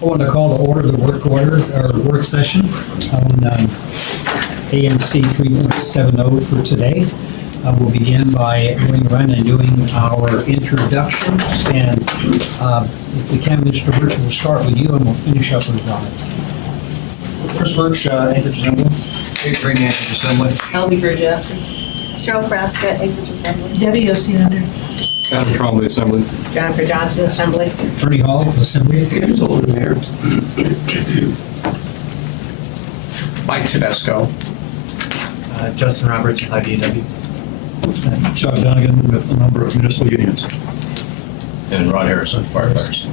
I want to call to order the work session on AMC 3.70 for today. We'll begin by going around and doing our introductions, and if we can, Mr. Birch, we'll start with you and we'll finish up with Ron. Chris Birch, Anchorage Assembly. Kate Green, Anchorage Assembly. Elby Bridget. Cheryl Frasca, Anchorage Assembly. Debbie Oceander. Adam Trombley, Assembly. Jennifer Johnson, Assembly. Attorney Hall, Assembly. James Olden, Mayor. Mike Tedesco. Justin Roberts, IBW. Chuck Dunnigan with a number of municipal unions. And Rod Harrison, firefighters.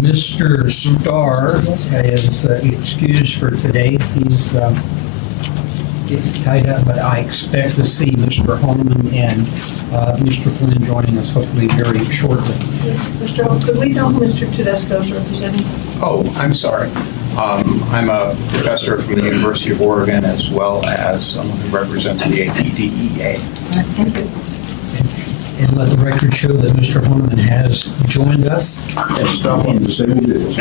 Mr. Starr is excused for today. He's getting tied up, but I expect to see Mr. Holman and Mr. Flynn joining us hopefully very shortly. Mr. Hall, could we know who Mr. Tedesco is representing? Oh, I'm sorry. I'm a professor from the University of Oregon, as well as someone who represents the APDEA. Thank you. And let the record show that Mr. Holman has joined us. Stop on the same days.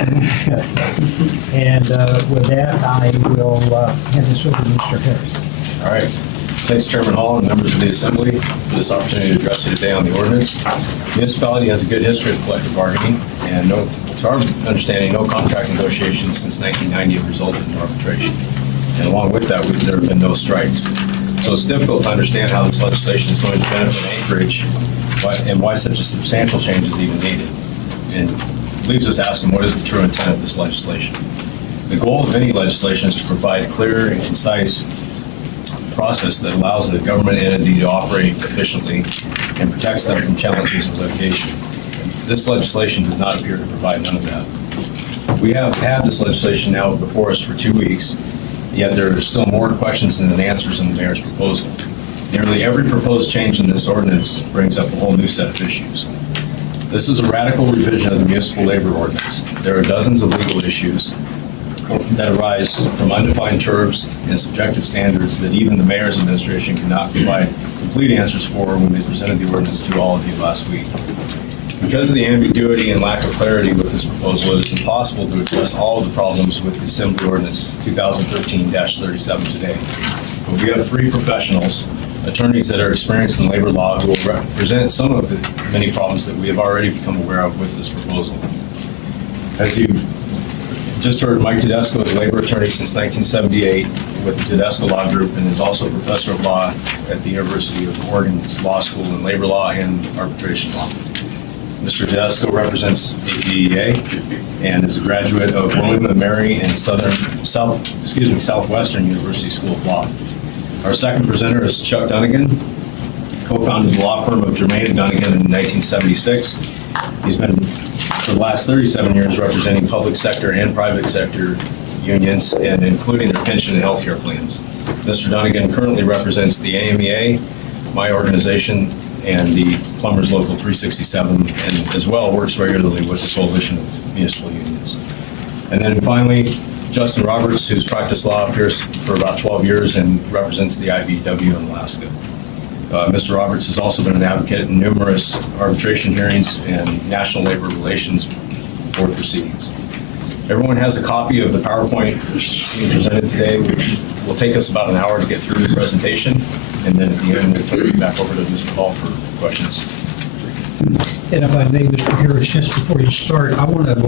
And with that, I will hand this over to Mr. Harris. All right. Thanks, Chairman Hall and members of the Assembly for this opportunity to address you today on the ordinance. The municipality has a good history of collective bargaining, and to our understanding, no contract negotiations since 1990 have resulted in arbitration. And along with that, there have been no strikes. So it's difficult to understand how this legislation is going to benefit Anchorage and why such a substantial change is even needed. And leaves us asking, what is the true intent of this legislation? The goal of any legislation is to provide a clear and concise process that allows a government entity to operate efficiently and protects them from challenges of litigation. This legislation does not appear to provide none of that. We have had this legislation now before us for 2 weeks, yet there are still more questions than answers in the mayor's proposal. Nearly every proposed change in this ordinance brings up a whole new set of issues. This is a radical revision of the municipal labor ordinance. There are dozens of legal issues that arise from undefined terms and subjective standards that even the mayor's administration cannot provide complete answers for when they presented the ordinance to all of you last week. Because of the ambiguity and lack of clarity with this proposal, it is impossible to address all of the problems with the Assembly Ordinance 2013-37 today. But we have 3 professionals, attorneys that are experienced in labor law, who will represent some of the many problems that we have already become aware of with this proposal. As you just heard, Mike Tedesco is a labor attorney since 1978 with the Tedesco Law Group, and is also a professor of law at the University of Oregon's Law School in labor law and arbitration law. Mr. Tedesco represents APDEA and is a graduate of William & Mary and Southwestern University School of Law. Our second presenter is Chuck Dunnigan, co-founded the law firm of Germain & Dunnigan in 1976. He's been, for the last 37 years, representing public sector and private sector unions, and including their pension and health care plans. Mr. Dunnigan currently represents the AMEA, my organization, and the Plumbers Local 367, and as well works regularly with the Coalition of Municipal Unions. And then finally, Justin Roberts, who's practiced law up here for about 12 years and represents the IBW in Alaska. Mr. Roberts has also been an advocate in numerous arbitration hearings and National Labor Relations Board proceedings. Everyone has a copy of the PowerPoint being presented today, which will take us about an hour to get through the presentation. And then at the end, we'll turn it back over to Mr. Hall for questions. And if I may, Mr. Harris, just before you start, I want to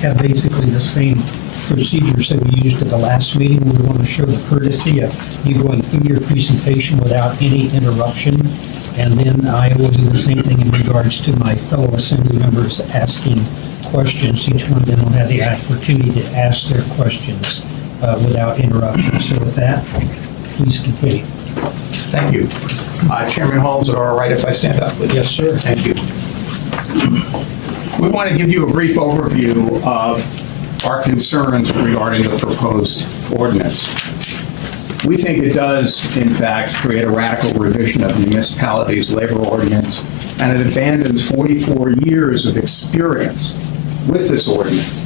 have basically the same procedures that we used at the last meeting. We want to show the courtesy of you going through your presentation without any interruption. And then I will do the same thing in regards to my fellow assembly members asking questions. Each one of them will have the opportunity to ask their questions without interruption. So with that, please continue. Thank you. Chairman Hall, is it all right if I stand up, please? Yes, sir. Thank you. We want to give you a brief overview of our concerns regarding the proposed ordinance. We think it does, in fact, create a radical revision of the municipality's labor ordinance, and it abandons 44 years of experience with this ordinance.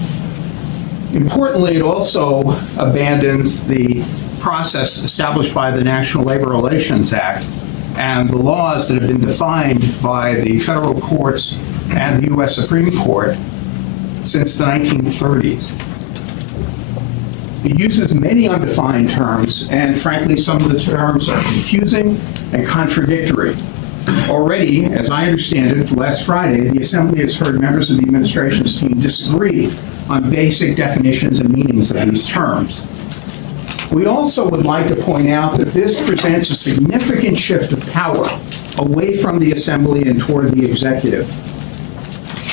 Importantly, it also abandons the process established by the National Labor Relations Act and the laws that have been defined by the federal courts and the U.S. Supreme Court since the 1930s. It uses many undefined terms, and frankly, some of the terms are confusing and contradictory. Already, as I understand it, last Friday, the Assembly has heard members of the administration's team disagree on basic definitions and meanings of these terms. We also would like to point out that this presents a significant shift of power away from the Assembly and toward the executive.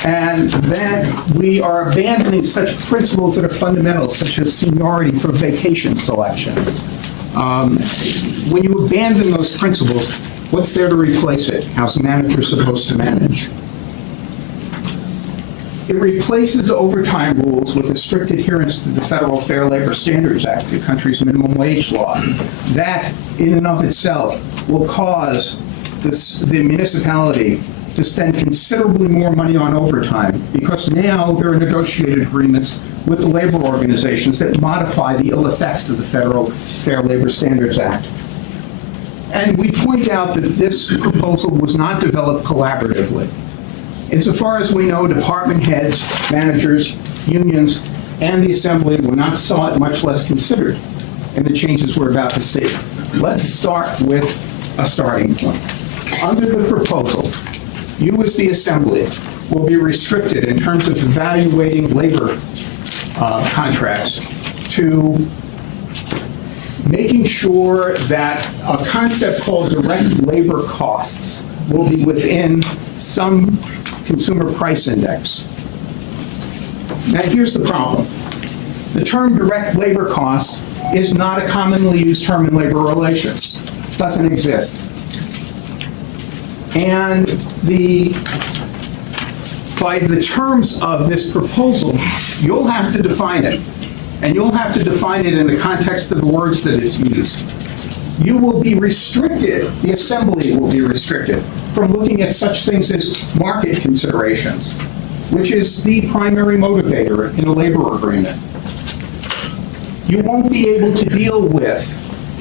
And that we are abandoning such principles that are fundamental, such as seniority for vacation selection. When you abandon those principles, what's there to replace it? How's a manager supposed to manage? It replaces overtime rules with a strict adherence to the Federal Fair Labor Standards Act, the country's minimum wage law. That, in and of itself, will cause the municipality to spend considerably more money on overtime, because now there are negotiated agreements with the labor organizations that modify the ill effects of the Federal Fair Labor Standards Act. And we point out that this proposal was not developed collaboratively. Insofar as we know, department heads, managers, unions, and the Assembly were not sought, much less considered, in the changes we're about to see. Let's start with a starting point. Under the proposal, you as the Assembly will be restricted in terms of evaluating labor contracts to making sure that a concept called direct labor costs will be within some consumer price index. Now, here's the problem. The term direct labor costs is not a commonly used term in labor relations. It doesn't exist. And by the terms of this proposal, you'll have to define it. And you'll have to define it in the context of the words that it's used. You will be restricted, the Assembly will be restricted, from looking at such things as market considerations, which is the primary motivator in a labor agreement. You won't be able to deal with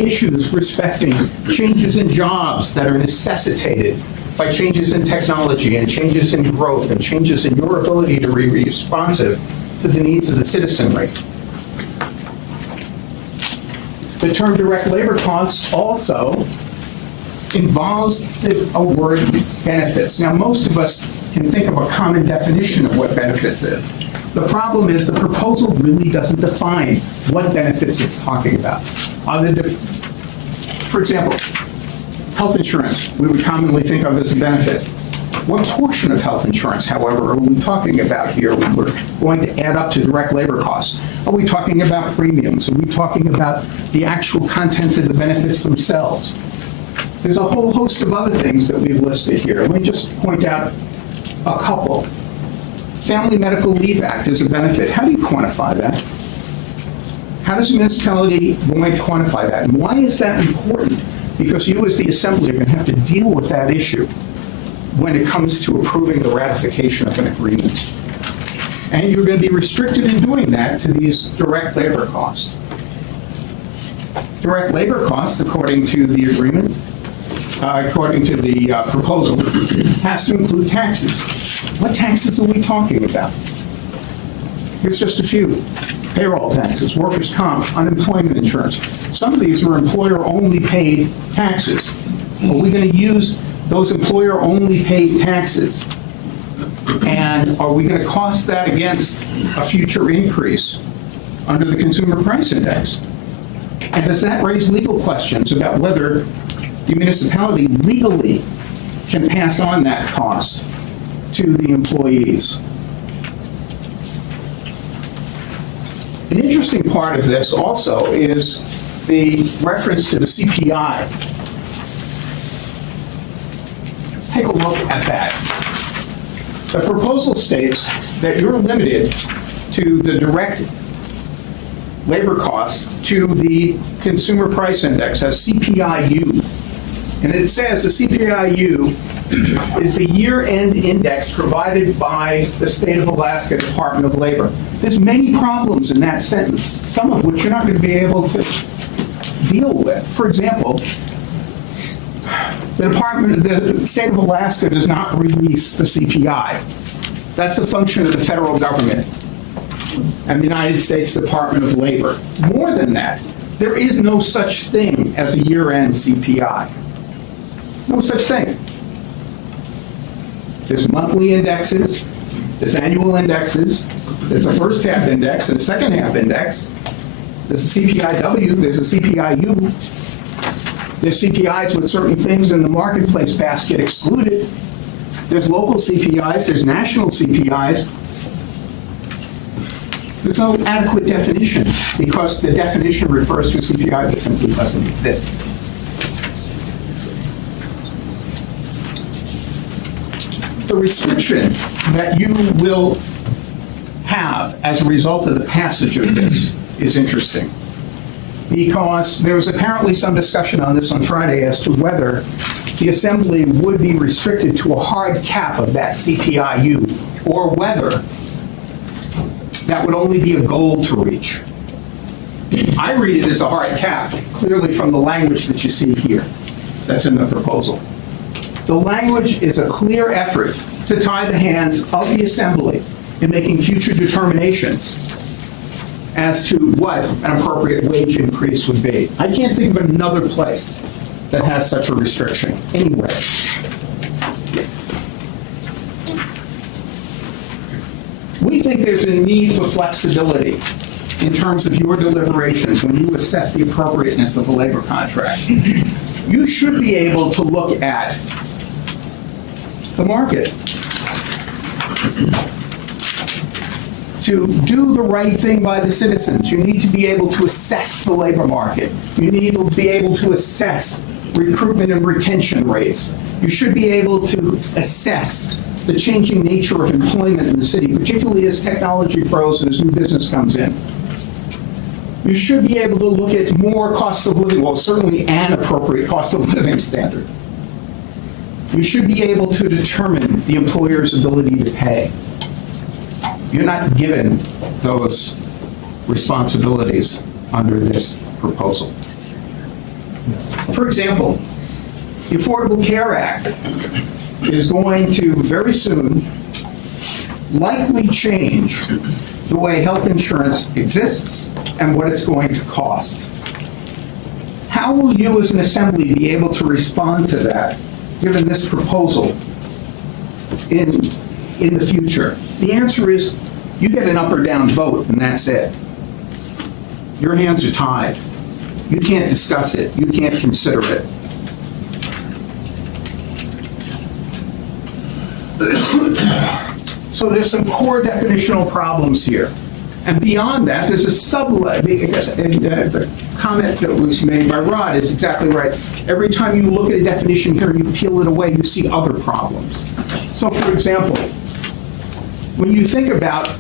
issues respecting changes in jobs that are necessitated by changes in technology and changes in growth and changes in your ability to be responsive to the needs of the citizenry. The term direct labor costs also involves a word benefits. Now, most of us can think of a common definition of what benefits is. The problem is the proposal really doesn't define what benefits it's talking about. For example, health insurance, we would commonly think of as a benefit. What portion of health insurance, however, are we talking about here when we're going to add up to direct labor costs? Are we talking about premiums? Are we talking about the actual content of the benefits themselves? There's a whole host of other things that we've listed here. Let me just point out a couple. Family Medical Leave Act is a benefit. How do you quantify that? How does a municipality going to quantify that? And why is that important? Because you as the Assembly are going to have to deal with that issue when it comes to approving the ratification of an agreement. And you're going to be restricted in doing that to these direct labor costs. Direct labor costs, according to the agreement, according to the proposal, has to include taxes. What taxes are we talking about? Here's just a few. Payroll taxes, workers' comp, unemployment insurance. Some of these are employer-only paid taxes. Are we going to use those employer-only paid taxes? And are we going to cost that against a future increase under the Consumer Price Index? And does that raise legal questions about whether the municipality legally can pass on that cost to the employees? An interesting part of this also is the reference to the CPI. Let's take a look at that. The proposal states that you're limited to the direct labor costs to the Consumer Price Index as CPIU. And it says the CPIU is the year-end index provided by the State of Alaska Department of Labor. There's many problems in that sentence, some of which you're not going to be able to deal with. For example, the State of Alaska does not release the CPI. That's a function of the federal government. and the United States Department of Labor. More than that, there is no such thing as a year-end CPI. No such thing. There's monthly indexes, there's annual indexes, there's a first half index and a second half index. There's a CPIW, there's a CPIU. There's CPIs with certain things in the marketplace basket excluded. There's local CPIs, there's national CPIs. There's no adequate definition because the definition refers to a CPI that simply doesn't exist. The restriction that you will have as a result of the passage of this is interesting, because there was apparently some discussion on this on Friday as to whether the Assembly would be restricted to a hard cap of that CPIU, or whether that would only be a goal to reach. I read it as a hard cap, clearly from the language that you see here, that's in the proposal. The language is a clear effort to tie the hands of the Assembly in making future determinations as to what an appropriate wage increase would be. I can't think of another place that has such a restriction anywhere. We think there's a need for flexibility in terms of your deliberations when you assess the appropriateness of a labor contract. You should be able to look at the market. To do the right thing by the citizens, you need to be able to assess the labor market. You need to be able to assess recruitment and retention rates. You should be able to assess the changing nature of employment in the city, particularly as technology grows and as new business comes in. You should be able to look at more cost of living, well, certainly an appropriate cost of living standard. You should be able to determine the employer's ability to pay. You're not given those responsibilities under this proposal. For example, the Affordable Care Act is going to very soon likely change the way health insurance exists and what it's going to cost. How will you as an assembly be able to respond to that, given this proposal in the future? The answer is you get an up or down vote and that's it. Your hands are tied. You can't discuss it. You can't consider it. So there's some core definitional problems here. And beyond that, there's a the comment that was made by Rod is exactly right. Every time you look at a definition here and you peel it away, you see other problems. So for example, when you think about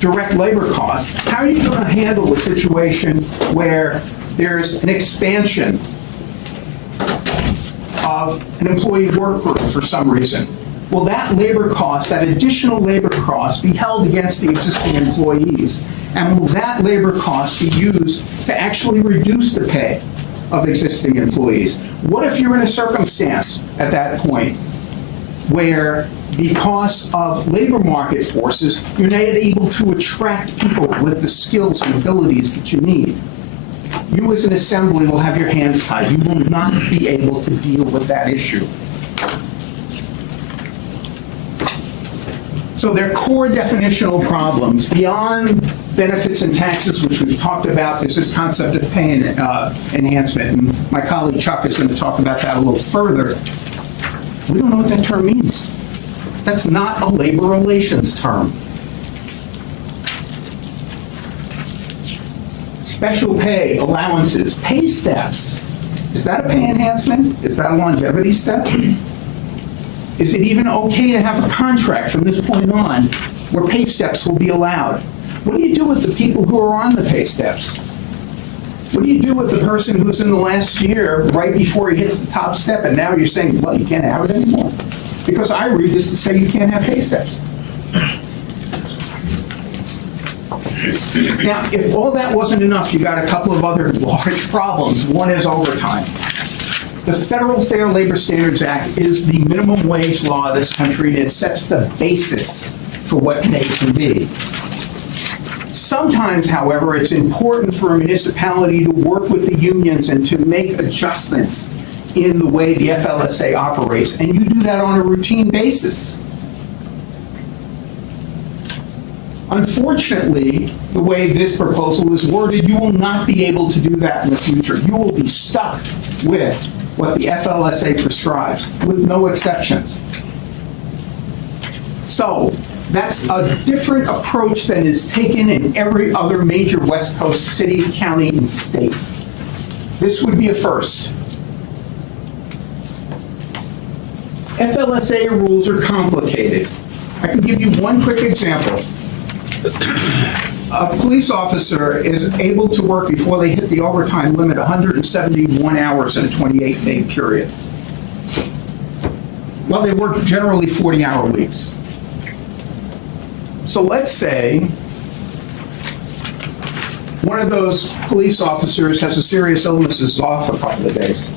direct labor costs, how are you going to handle a situation where there's an expansion of an employee work group for some reason? Will that labor cost, that additional labor cost, be held against the existing employees? And will that labor cost be used to actually reduce the pay of existing employees? What if you're in a circumstance at that point where, because of labor market forces, you're not able to attract people with the skills and abilities that you need? You as an assembly will have your hands tied. You will not be able to deal with that issue. So there are core definitional problems. Beyond benefits and taxes, which we've talked about, there's this concept of pay enhancement. And my colleague Chuck is going to talk about that a little further. We don't know what that term means. That's not a labor relations term. Special pay, allowances, pay steps. Is that a pay enhancement? Is that a longevity step? Is it even okay to have a contract from this point on where pay steps will be allowed? What do you do with the people who are on the pay steps? What do you do with the person who's in the last year right before he hits the top step and now you're saying, well, you can't have it anymore? Because I read this to say you can't have pay steps. Now, if all that wasn't enough, you got a couple of other large problems. One is overtime. The Federal Fair Labor Standards Act is the minimum wage law of this country, and it sets the basis for what pay can be. Sometimes, however, it's important for a municipality to work with the unions and to make adjustments in the way the FLSA operates, and you do that on a routine basis. Unfortunately, the way this proposal is worded, you will not be able to do that in the future. You will be stuck with what the FLSA prescribes, with no exceptions. So, that's a different approach than is taken in every other major West Coast city, county, and state. This would be a first. FLSA rules are complicated. I can give you one quick example. A police officer is able to work before they hit the overtime limit 171 hours in a 28-day period. Well, they work generally 40-hour weeks. So let's say one of those police officers has a serious illness, is off a couple of days.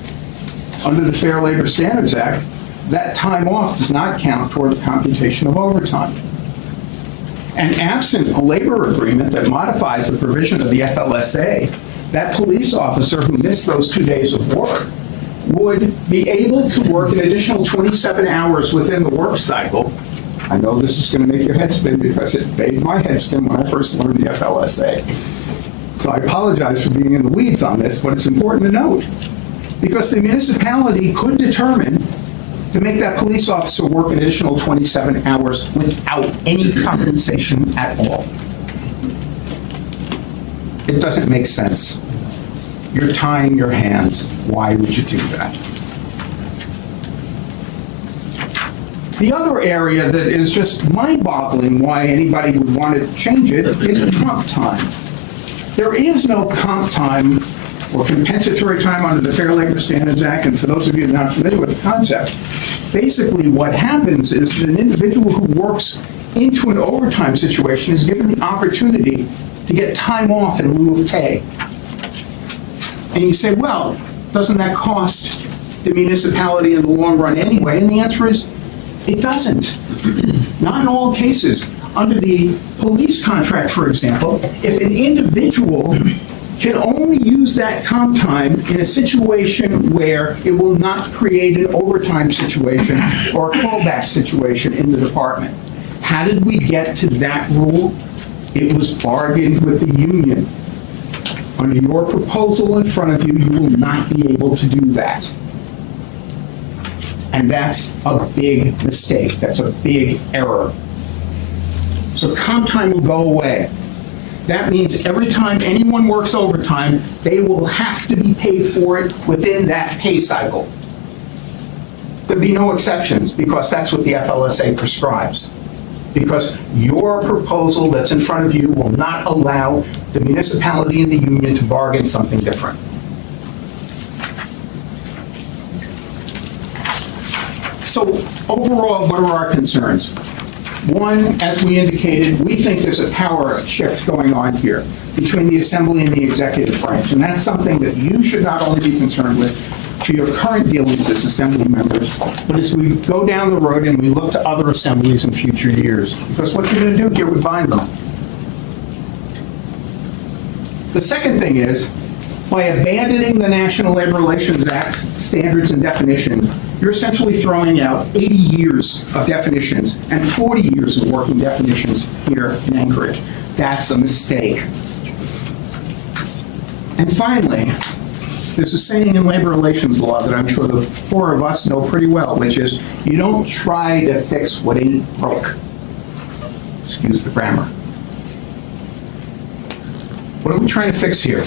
Under the Fair Labor Standards Act, that time off does not count toward the computation of overtime. And absent a labor agreement that modifies the provision of the FLSA, that police officer who missed those 2 days of work would be able to work an additional 27 hours within the work cycle. I know this is going to make your head spin because it made my head spin when I first learned the FLSA. So I apologize for being in the weeds on this, but it's important to note. Because the municipality could determine to make that police officer work an additional 27 hours without any compensation at all. It doesn't make sense. You're tying your hands. Why would you do that? The other area that is just mind-boggling why anybody would want to change it is comp time. There is no comp time or compensatory time under the Fair Labor Standards Act, and for those of you not familiar with the concept, basically what happens is that an individual who works into an overtime situation is given the opportunity to get time off in lieu of pay. And you say, well, doesn't that cost the municipality in the long run anyway? And the answer is, it doesn't. Not in all cases. Under the police contract, for example, if an individual can only use that comp time in a situation where it will not create an overtime situation or a callback situation in the department. How did we get to that rule? It was bargained with the union. Under your proposal in front of you, you will not be able to do that. And that's a big mistake. That's a big error. So comp time will go away. That means every time anyone works overtime, they will have to be paid for it within that pay cycle. There'll be no exceptions because that's what the FLSA prescribes. Because your proposal that's in front of you will not allow the municipality and the union to bargain something different. So overall, what are our concerns? One, as we indicated, we think there's a power shift going on here between the Assembly and the executive branch, and that's something that you should not only be concerned with to your current dealings as Assembly members, but as we go down the road and we look to other assemblies in future years, because what you're going to do here would bind them. The second thing is, by abandoning the National Labor Relations Act standards and definitions, you're essentially throwing out 80 years of definitions and 40 years of working definitions here in Anchorage. That's a mistake. And finally, there's a saying in labor relations law that I'm sure the four of us know pretty well, which is, you don't try to fix what ain't broke. Excuse the grammar. What are we trying to fix here?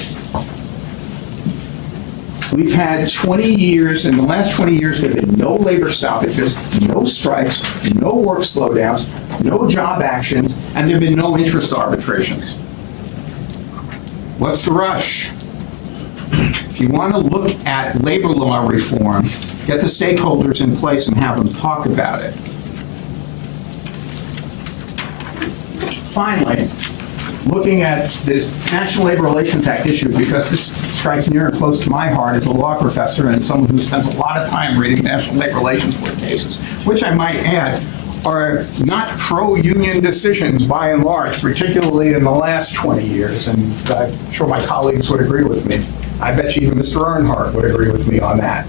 We've had 20 years, in the last 20 years, there have been no labor stoppages, no strikes, no work slowdowns, no job actions, and there have been no interest arbitrations. What's the rush? If you want to look at labor law reform, get the stakeholders in place and have them talk about it. Finally, looking at this National Labor Relations Act issue, because this strikes near and close to my heart as a law professor and someone who spends a lot of time reading National Labor Relations Board cases, which I might add are not pro-union decisions by and large, particularly in the last 20 years, and I'm sure my colleagues would agree with me. I bet you even Mr. Earnhardt would agree with me on that.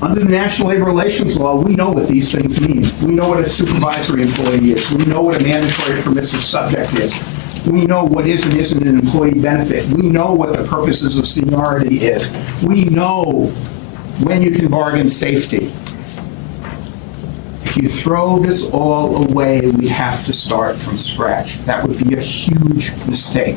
Under the National Labor Relations Law, we know what these things mean. We know what a supervisory employee is. We know what a mandatory permissive subject is. We know what is and isn't an employee benefit. We know what the purposes of seniority is. We know when you can bargain safety. If you throw this all away, we have to start from scratch. That would be a huge mistake.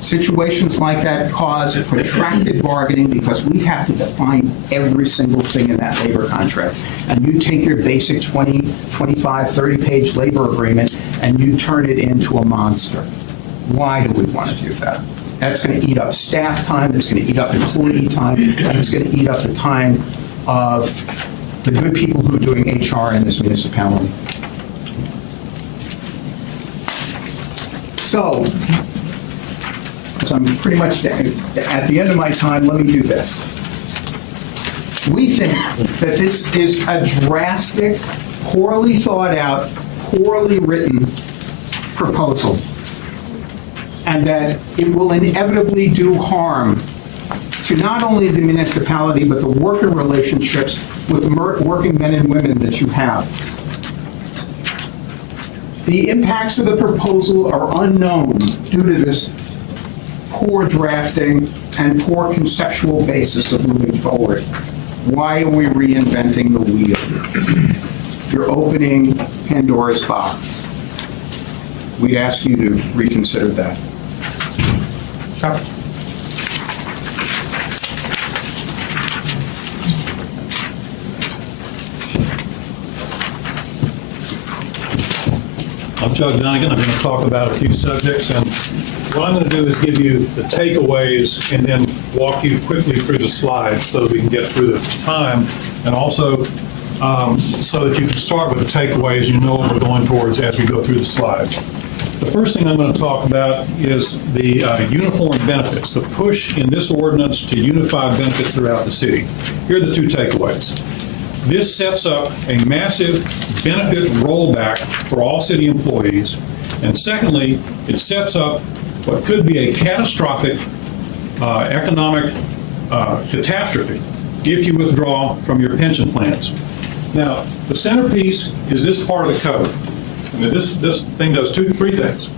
Situations like that cause protracted bargaining because we have to define every single thing in that labor contract. And you take your basic 20, 25, 30-page labor agreement and you turn it into a monster. Why do we want to do that? That's going to eat up staff time, it's going to eat up employee time, and it's going to eat up the time of the good people who are doing HR in this municipality. So, as I'm pretty much at the end of my time, let me do this. We think that this is a drastic, poorly thought out, poorly written proposal, and that it will inevitably do harm to not only the municipality, but the worker relationships with working men and women that you have. The impacts of the proposal are unknown due to this poor drafting and poor conceptual basis of moving forward. Why are we reinventing the wheel? You're opening Pandora's box. We'd ask you to reconsider that. I'm Chuck Dunnigan. I'm going to talk about a few subjects, and what I'm going to do is give you the takeaways and then walk you quickly through the slides so we can get through the time, and also so that you can start with the takeaways, you know what we're going towards as we go through the slides. The first thing I'm going to talk about is the uniform benefits, the push in this ordinance to unify benefits throughout the city. Here are the two takeaways. This sets up a massive benefit rollback for all city employees. And secondly, it sets up what could be a catastrophic economic catastrophe if you withdraw from your pension plans. Now, the centerpiece is this part of the code. And this thing does three things.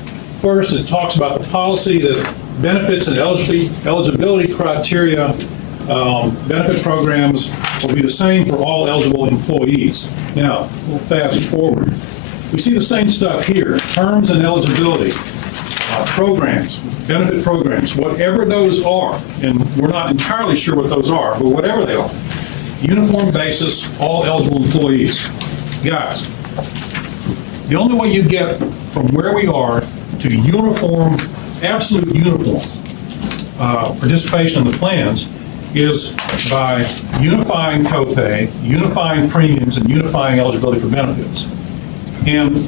First, it talks about the policy that benefits and eligibility criteria, benefit programs will be the same for all eligible employees. Now, we'll fast forward. We see the same stuff here, terms and eligibility, programs, benefit programs, whatever those are, and we're not entirely sure what those are, but whatever they are, uniform basis, all eligible employees. Guys, the only way you get from where we are to uniform, absolute uniform participation in the plans is by unifying copay, unifying premiums, and unifying eligibility for benefits. And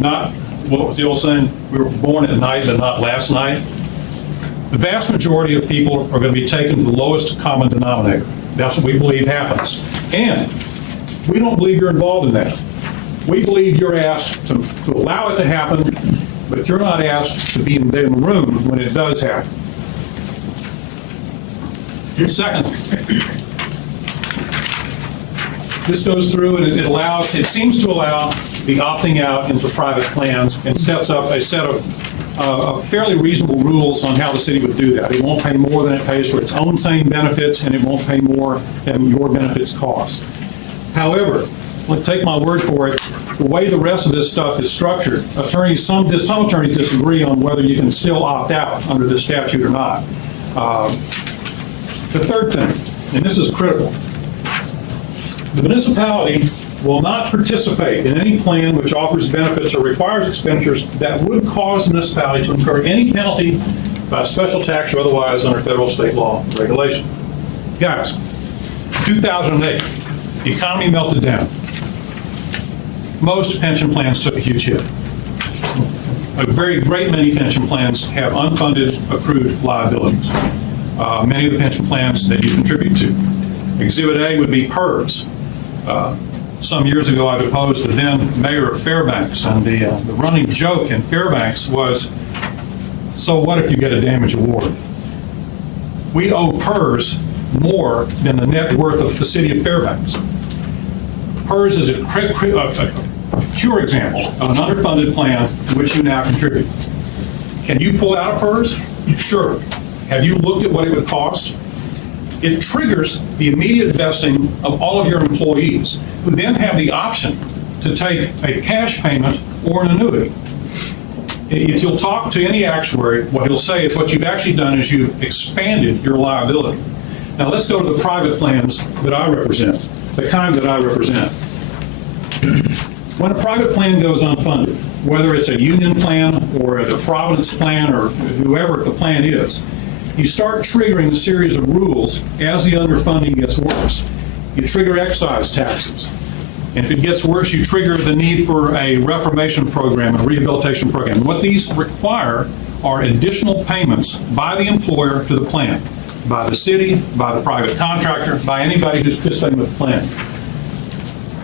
not, what was the old saying, we were born at night but not last night. The vast majority of people are going to be taken to the lowest common denominator. That's what we believe happens. And we don't believe you're involved in that. We believe you're asked to allow it to happen, but you're not asked to be in the room when it does happen. Second, this goes through and it seems to allow the opting out into private plans and sets up a set of fairly reasonable rules on how the city would do that. It won't pay more than it pays for its own same benefits, and it won't pay more than your benefits cost. However, take my word for it, the way the rest of this stuff is structured, some attorneys disagree on whether you can still opt out under this statute or not. The third thing, and this is critical, the municipality will not participate in any plan which offers benefits or requires expenditures that would cause the municipality to incur any penalty by special tax or otherwise under federal, state law and regulation. Guys, 2008, the economy melted down. Most pension plans took a huge hit. A very great many pension plans have unfunded accrued liabilities. Many of the pension plans that you contribute to. Exhibit A would be PERS. Some years ago, I deposed the then mayor of Fairbanks, and the running joke in Fairbanks was, so what if you get a damage award? We owe PERS more than the net worth of the city of Fairbanks. PERS is a pure example of an underfunded plan to which you now contribute. Can you pull out a PERS? Sure. Have you looked at what it would cost? It triggers the immediate vesting of all of your employees, who then have the option to take a cash payment or an annuity. If you'll talk to any actuary, what he'll say is what you've actually done is you've expanded your liability. Now let's go to the private plans that I represent, the kind that I represent. When a private plan goes unfunded, whether it's a union plan or a Providence plan or whoever the plan is, you start triggering a series of rules as the underfunding gets worse. You trigger excise taxes. And if it gets worse, you trigger the need for a reformation program, a rehabilitation program. What these require are additional payments by the employer to the plan, by the city, by the private contractor, by anybody who's participating with the plan.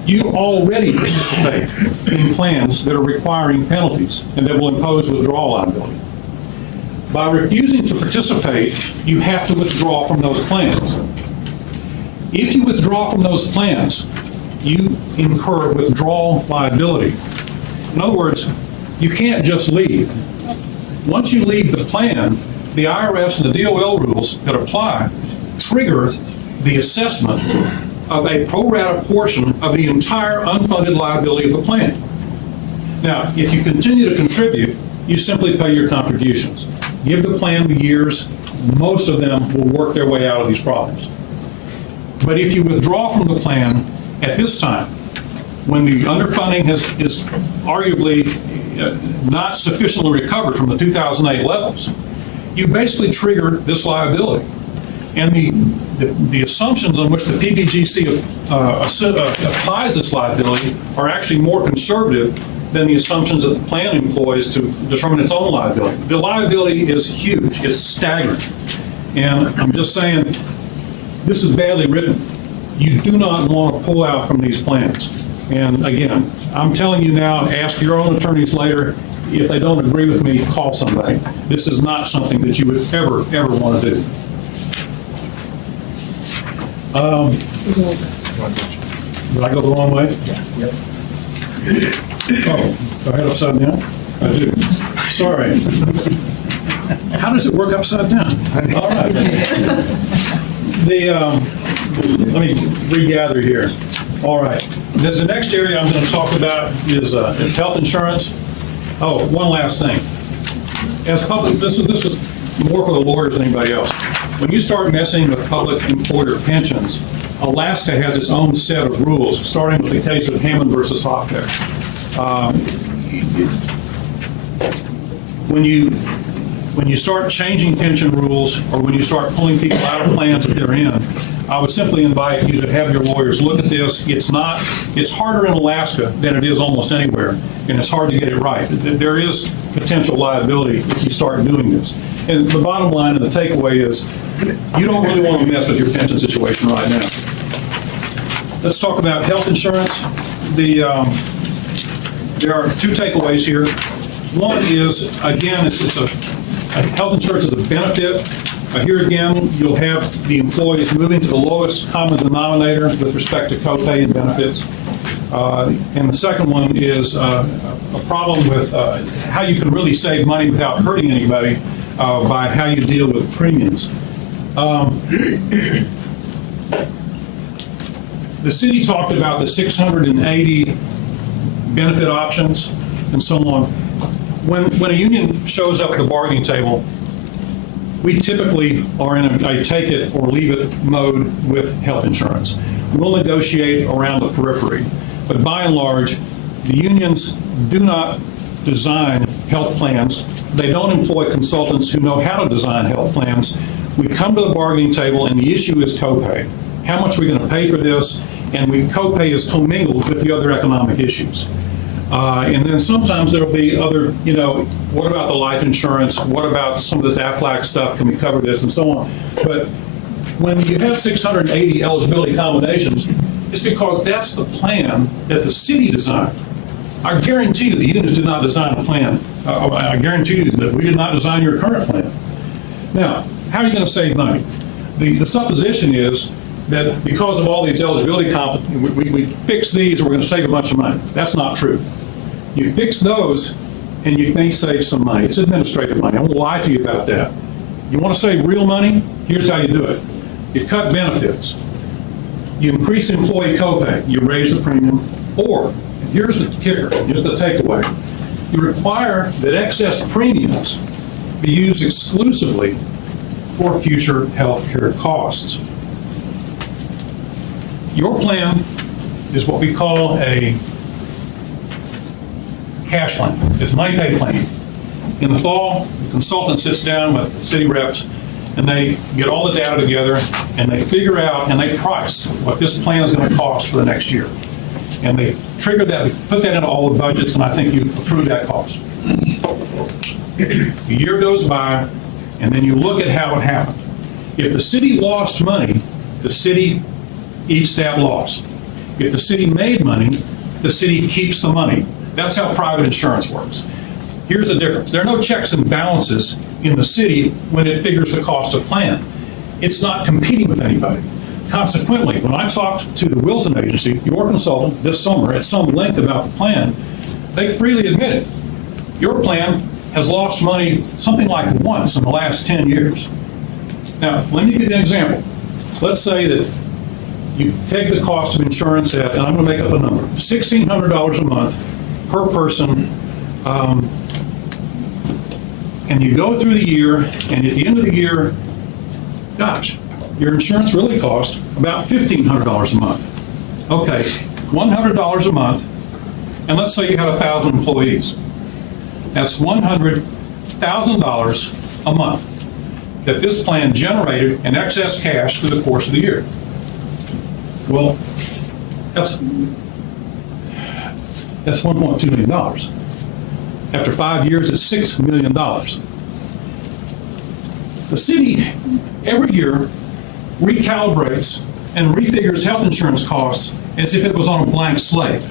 You already participate in plans that are requiring penalties and that will impose withdrawal liability. By refusing to participate, you have to withdraw from those plans. If you withdraw from those plans, you incur withdrawal liability. In other words, you can't just leave. Once you leave the plan, the IRS and the DOL rules that apply trigger the assessment of a pro rata portion of the entire unfunded liability of the plan. Now, if you continue to contribute, you simply pay your contributions. Give the plan the years, most of them will work their way out of these problems. But if you withdraw from the plan at this time, when the underfunding is arguably not sufficiently recovered from the 2008 levels, you basically trigger this liability. And the assumptions on which the PBGC applies this liability are actually more conservative than the assumptions that the plan employs to determine its own liability. The liability is huge, it's staggering. And I'm just saying, this is badly written. You do not want to pull out from these plans. And again, I'm telling you now, ask your own attorneys later. If they don't agree with me, call somebody. This is not something that you would ever want to do. Did I go the wrong way? Yeah. Oh, do I head upside down? I do. Sorry. How does it work upside down? All right. Let me regather here. All right. The next area I'm going to talk about is health insurance. Oh, one last thing. As public, this is more for the lawyers than anybody else. When you start messing with public employer pensions, Alaska has its own set of rules, starting with the case of Hammond versus Hofbeck. When you start changing pension rules or when you start pulling people out of plans that they're in, I would simply invite you to have your lawyers look at this. It's harder in Alaska than it is almost anywhere, and it's hard to get it right. There is potential liability if you start doing this. And the bottom line and the takeaway is you don't really want to mess with your pension situation right now. Let's talk about health insurance. There are two takeaways here. One is, again, health insurance is a benefit. Here again, you'll have the employees moving to the lowest common denominator with respect to copay and benefits. And the second one is a problem with how you can really save money without hurting anybody by how you deal with premiums. The city talked about the 680 benefit options and so on. When a union shows up at the bargaining table, we typically are in a take it or leave it mode with health insurance. We'll negotiate around the periphery, but by and large, the unions do not design health plans. They don't employ consultants who know how to design health plans. We come to the bargaining table and the issue is copay. How much are we going to pay for this? And copay is commingled with the other economic issues. And then sometimes there'll be other, what about the life insurance? What about some of this Aflac stuff? Can we cover this and so on? But when you have 680 eligibility combinations, it's because that's the plan that the city designed. I guarantee you the unions did not design a plan. I guarantee you that we did not design your current plan. Now, how are you going to save money? The supposition is that because of all these eligibility we fix these and we're going to save a bunch of money. That's not true. You fix those and you may save some money. It's administrative money. I won't lie to you about that. You want to save real money? Here's how you do it. You cut benefits. You increase employee copay. You raise the premium. Or, here's the kicker, here's the takeaway. You require that excess premiums be used exclusively for future health care costs. Your plan is what we call a cash plan. It's a money pay plan. In the fall, the consultant sits down with the city reps and they get all the data together and they figure out and they price what this plan is going to cost for the next year. And they trigger that, put that into all the budgets, and I think you approve that cost. A year goes by, and then you look at how it happened. If the city lost money, the city eats that loss. If the city made money, the city keeps the money. That's how private insurance works. Here's the difference. There are no checks and balances in the city when it figures the cost of plan. It's not competing with anybody. Consequently, when I talked to the Wilson Agency, your consultant, this summer at some length about the plan, they freely admitted your plan has lost money something like once in the last 10 years. Now, let me give you an example. Let's say that you take the cost of insurance at, and I'm going to make up a number, $1,600 a month per person, and you go through the year, and at the end of the year, gosh, your insurance really costs about $1,500 a month. Okay, $100 a month, and let's say you have 1,000 employees. That's $100,000 a month that this plan generated in excess cash through the course of the year. Well, that's $1.2 million. After 5 years, it's $6 million. The city, every year, recalibrates and refigures health insurance costs as if it was on a blank slate.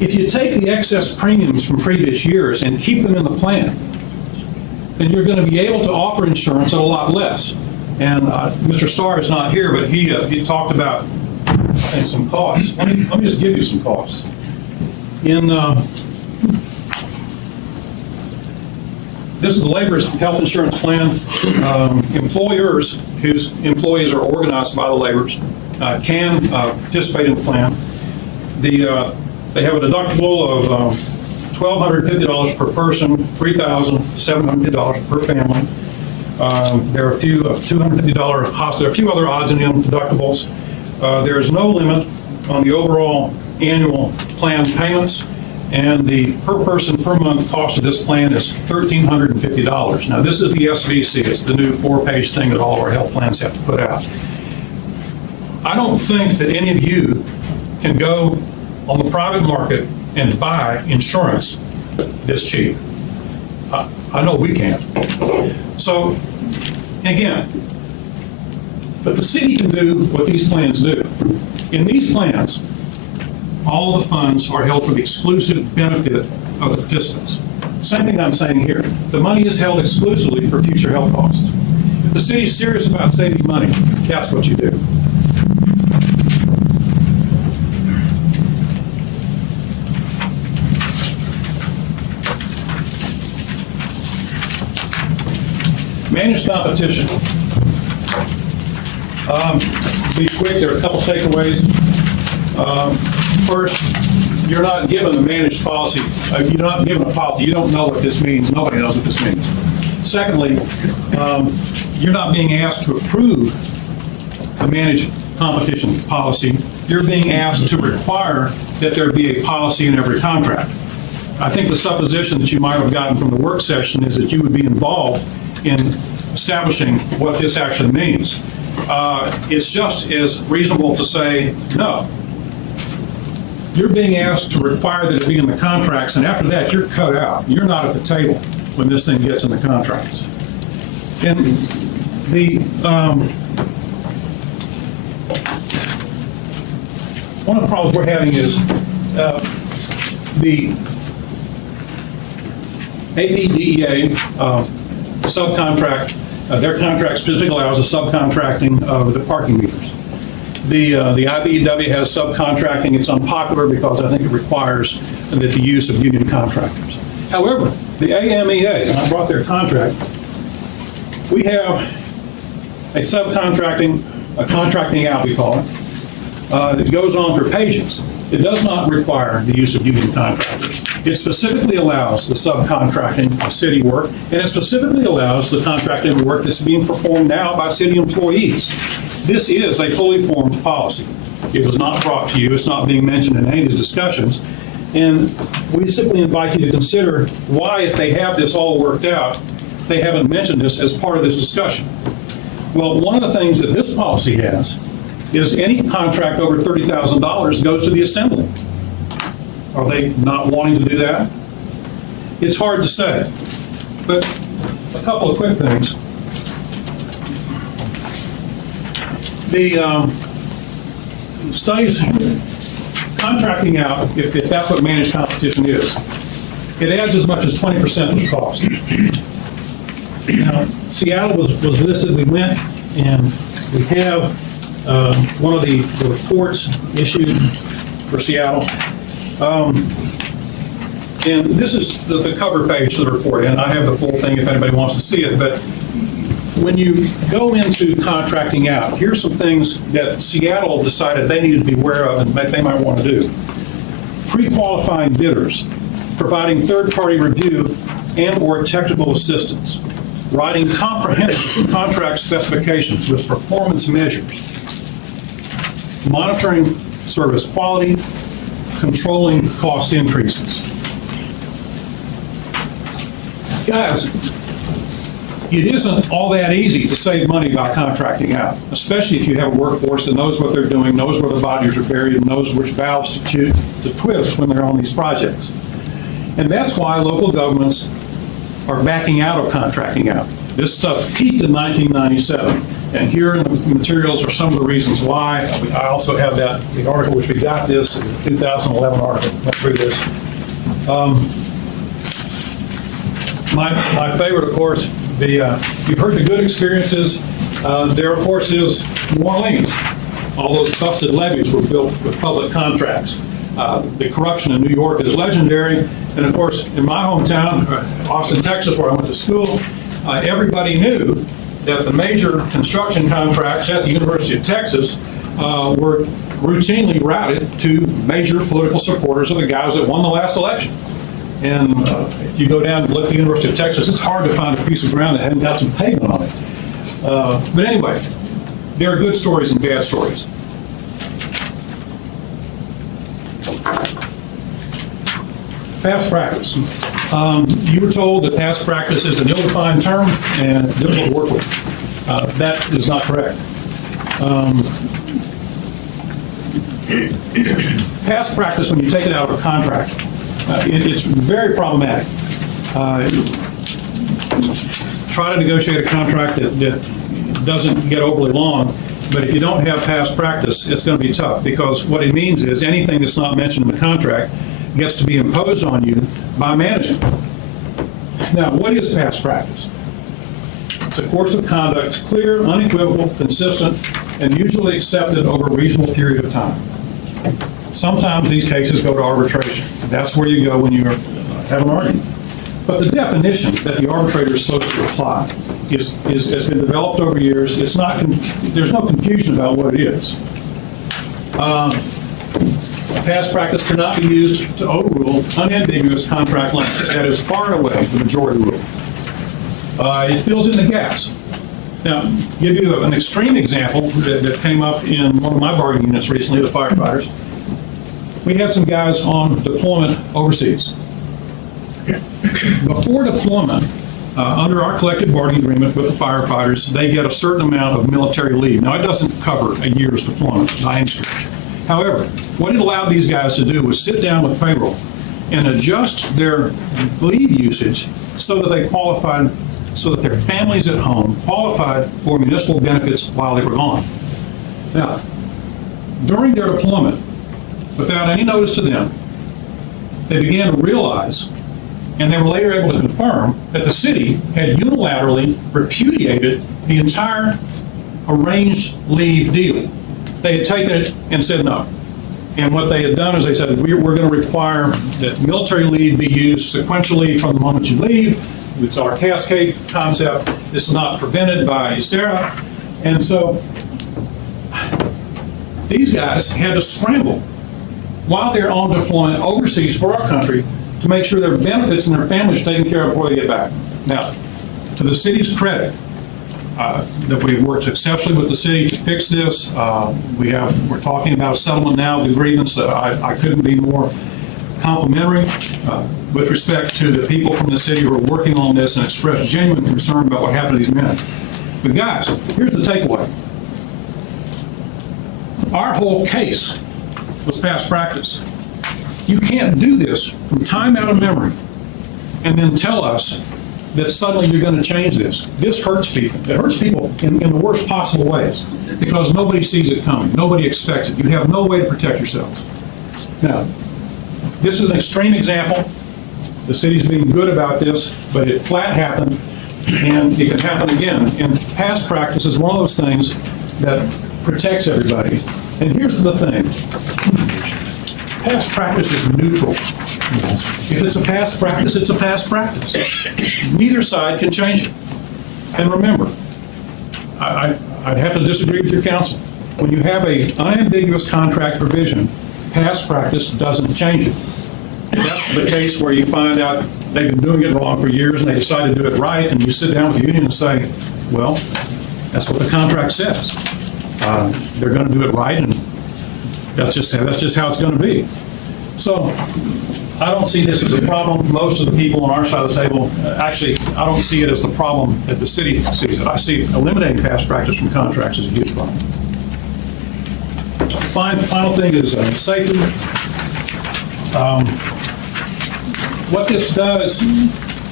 If you take the excess premiums from previous years and keep them in the plan, then you're going to be able to offer insurance at a lot less. And Mr. Starr is not here, but he talked about, I think, some costs. Let me just give you some costs. This is the labor's health insurance plan. Employers whose employees are organized by the laborers can participate in the plan. They have a deductible of $1,250 per person, $3,750 per family. There are a few $250 hospital, there are a few other odds and ends deductibles. There is no limit on the overall annual plan payments, and the per person per month cost of this plan is $1,350. Now, this is the SVC. It's the new 4-page thing that all of our health plans have to put out. I don't think that any of you can go on the private market and buy insurance this cheap. I know we can't. So, again, but the city can do what these plans do. In these plans, all the funds are held for the exclusive benefit of the participants. Same thing I'm saying here. The money is held exclusively for future health costs. If the city's serious about saving money, that's what you do. Managed competition. Be quick, there are a couple takeaways. First, you're not given a managed policy. You're not given a policy. You don't know what this means. Nobody knows what this means. Secondly, you're not being asked to approve a managed competition policy. You're being asked to require that there be a policy in every contract. I think the supposition that you might have gotten from the work session is that you would be involved in establishing what this actually means. It's just as reasonable to say no. You're being asked to require that it be in the contracts, and after that, you're cut out. You're not at the table when this thing gets in the contracts. And the one of the problems we're having is the APDEA subcontract, their contract specifically allows the subcontracting of the parking meters. The IBEW has subcontracting. It's unpopular because I think it requires the use of union contractors. However, the AMEA, and I brought their contract, we have a subcontracting, a contracting out, we call it, that goes on for pages. It does not require the use of union contractors. It specifically allows the subcontracting of city work, and it specifically allows the contracting work that's being performed now by city employees. This is a fully formed policy. It was not brought to you. It's not being mentioned in any of the discussions. And we simply invite you to consider why, if they have this all worked out, they haven't mentioned this as part of this discussion. Well, one of the things that this policy has is any contract over $30,000 goes to the assembly. Are they not wanting to do that? It's hard to say. But a couple of quick things. The studies, contracting out, if that's what managed competition is, it adds as much as 20% of the cost. Now, Seattle was listed. We went and we have one of the reports issued for Seattle. And this is the cover page of the report, and I have the full thing if anybody wants to see it. But when you go into contracting out, here's some things that Seattle decided they needed to be aware of and that they might want to do. Pre-qualifying bidders, providing third-party review and/or technical assistance, writing comprehensive contract specifications with performance measures, monitoring service quality, controlling cost increases. Guys, it isn't all that easy to save money by contracting out, especially if you have a workforce that knows what they're doing, knows where the bodies are buried, and knows which valves to twist when they're on these projects. And that's why local governments are backing out of contracting out. This stuff peaked in 1997, and here in the materials are some of the reasons why. I also have the article, which we got this, the 2011 article, went through this. My favorite, of course, you've heard the good experiences. There, of course, is New Orleans. All those busted levees were built with public contracts. The corruption in New York is legendary. And of course, in my hometown, Austin, Texas, where I went to school, everybody knew that the major construction contracts at the University of Texas were routinely routed to major political supporters of the guys that won the last election. And if you go down and look at the University of Texas, it's hard to find a piece of ground that hasn't got some pavement on it. But anyway, there are good stories and bad stories. Past practice. You were told that past practice is an ill-defined term and difficult to work with. That is not correct. Past practice, when you take it out of a contract, it's very problematic. Try to negotiate a contract that doesn't get overly long, but if you don't have past practice, it's going to be tough, because what it means is anything that's not mentioned in the contract gets to be imposed on you by management. Now, what is past practice? It's a course of conduct, clear, unequivocal, consistent, and usually accepted over a reasonable period of time. Sometimes these cases go to arbitration. That's where you go when you have an argument. But the definition that the arbitrator is supposed to apply has been developed over years. It's not. There's no confusion about what it is. Past practice cannot be used to overrule unambiguous contract language. That is far and away the majority rule. It fills in the gaps. Now, give you an extreme example that came up in one of my bargaining units recently, the firefighters. We had some guys on deployment overseas. Before deployment, under our collective bargaining agreement with the firefighters, they get a certain amount of military leave. Now, it doesn't cover a year's deployment by any stretch. However, what it allowed these guys to do was sit down with payroll and adjust their leave usage so that they qualified, so that their families at home qualified for municipal benefits while they were gone. Now, during their deployment, without any notice to them, they began to realize, and they were later able to confirm, that the city had unilaterally repudiated the entire arranged leave deal. They had taken it and said no. And what they had done is they said, we're going to require that military leave be used sequentially from the moment you leave. It's our cascade concept. This is not prevented by USERRA. And so these guys had to scramble while they're on deployment overseas for our country to make sure their benefits and their families are taken care of before they get back. Now, to the city's credit, that we've worked exceptionally with the city to fix this. We're talking about a settlement now of the grievance. I couldn't be more complimentary with respect to the people from the city who are working on this and expressed genuine concern about what happened to these men. But guys, here's the takeaway. Our whole case was past practice. You can't do this from time out of memory and then tell us that suddenly you're going to change this. This hurts people. It hurts people in the worst possible ways because nobody sees it coming. Nobody expects it. You have no way to protect yourselves. Now, this is an extreme example. The city's being good about this, but it flat happened, and it can happen again. And past practice is one of those things that protects everybody. And here's the thing. Past practice is neutral. If it's a past practice, it's a past practice. Neither side can change it. And remember, I'd have to disagree with your counsel. When you have an unambiguous contract provision, past practice doesn't change it. That's the case where you find out they've been doing it wrong for years and they decide to do it right, and you sit down with the union and say, well, that's what the contract says. They're going to do it right, and that's just how it's going to be. So I don't see this as a problem. Most of the people on our side of the table, actually, I don't see it as the problem that the city sees it. I see eliminating past practice from contracts as a huge problem. Final thing is safety. What this does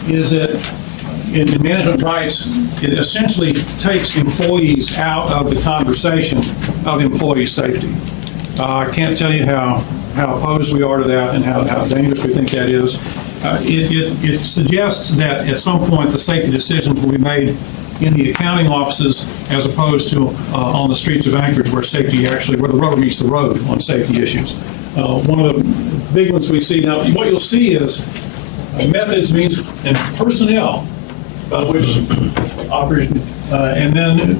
is it, in management rights, it essentially takes employees out of the conversation of employee safety. I can't tell you how opposed we are to that and how dangerous we think that is. It suggests that at some point the safety decisions will be made in the accounting offices as opposed to on the streets of Anchorage where where the rubber meets the road on safety issues. One of the big ones we see now, what you'll see is methods means and personnel, which operation, and then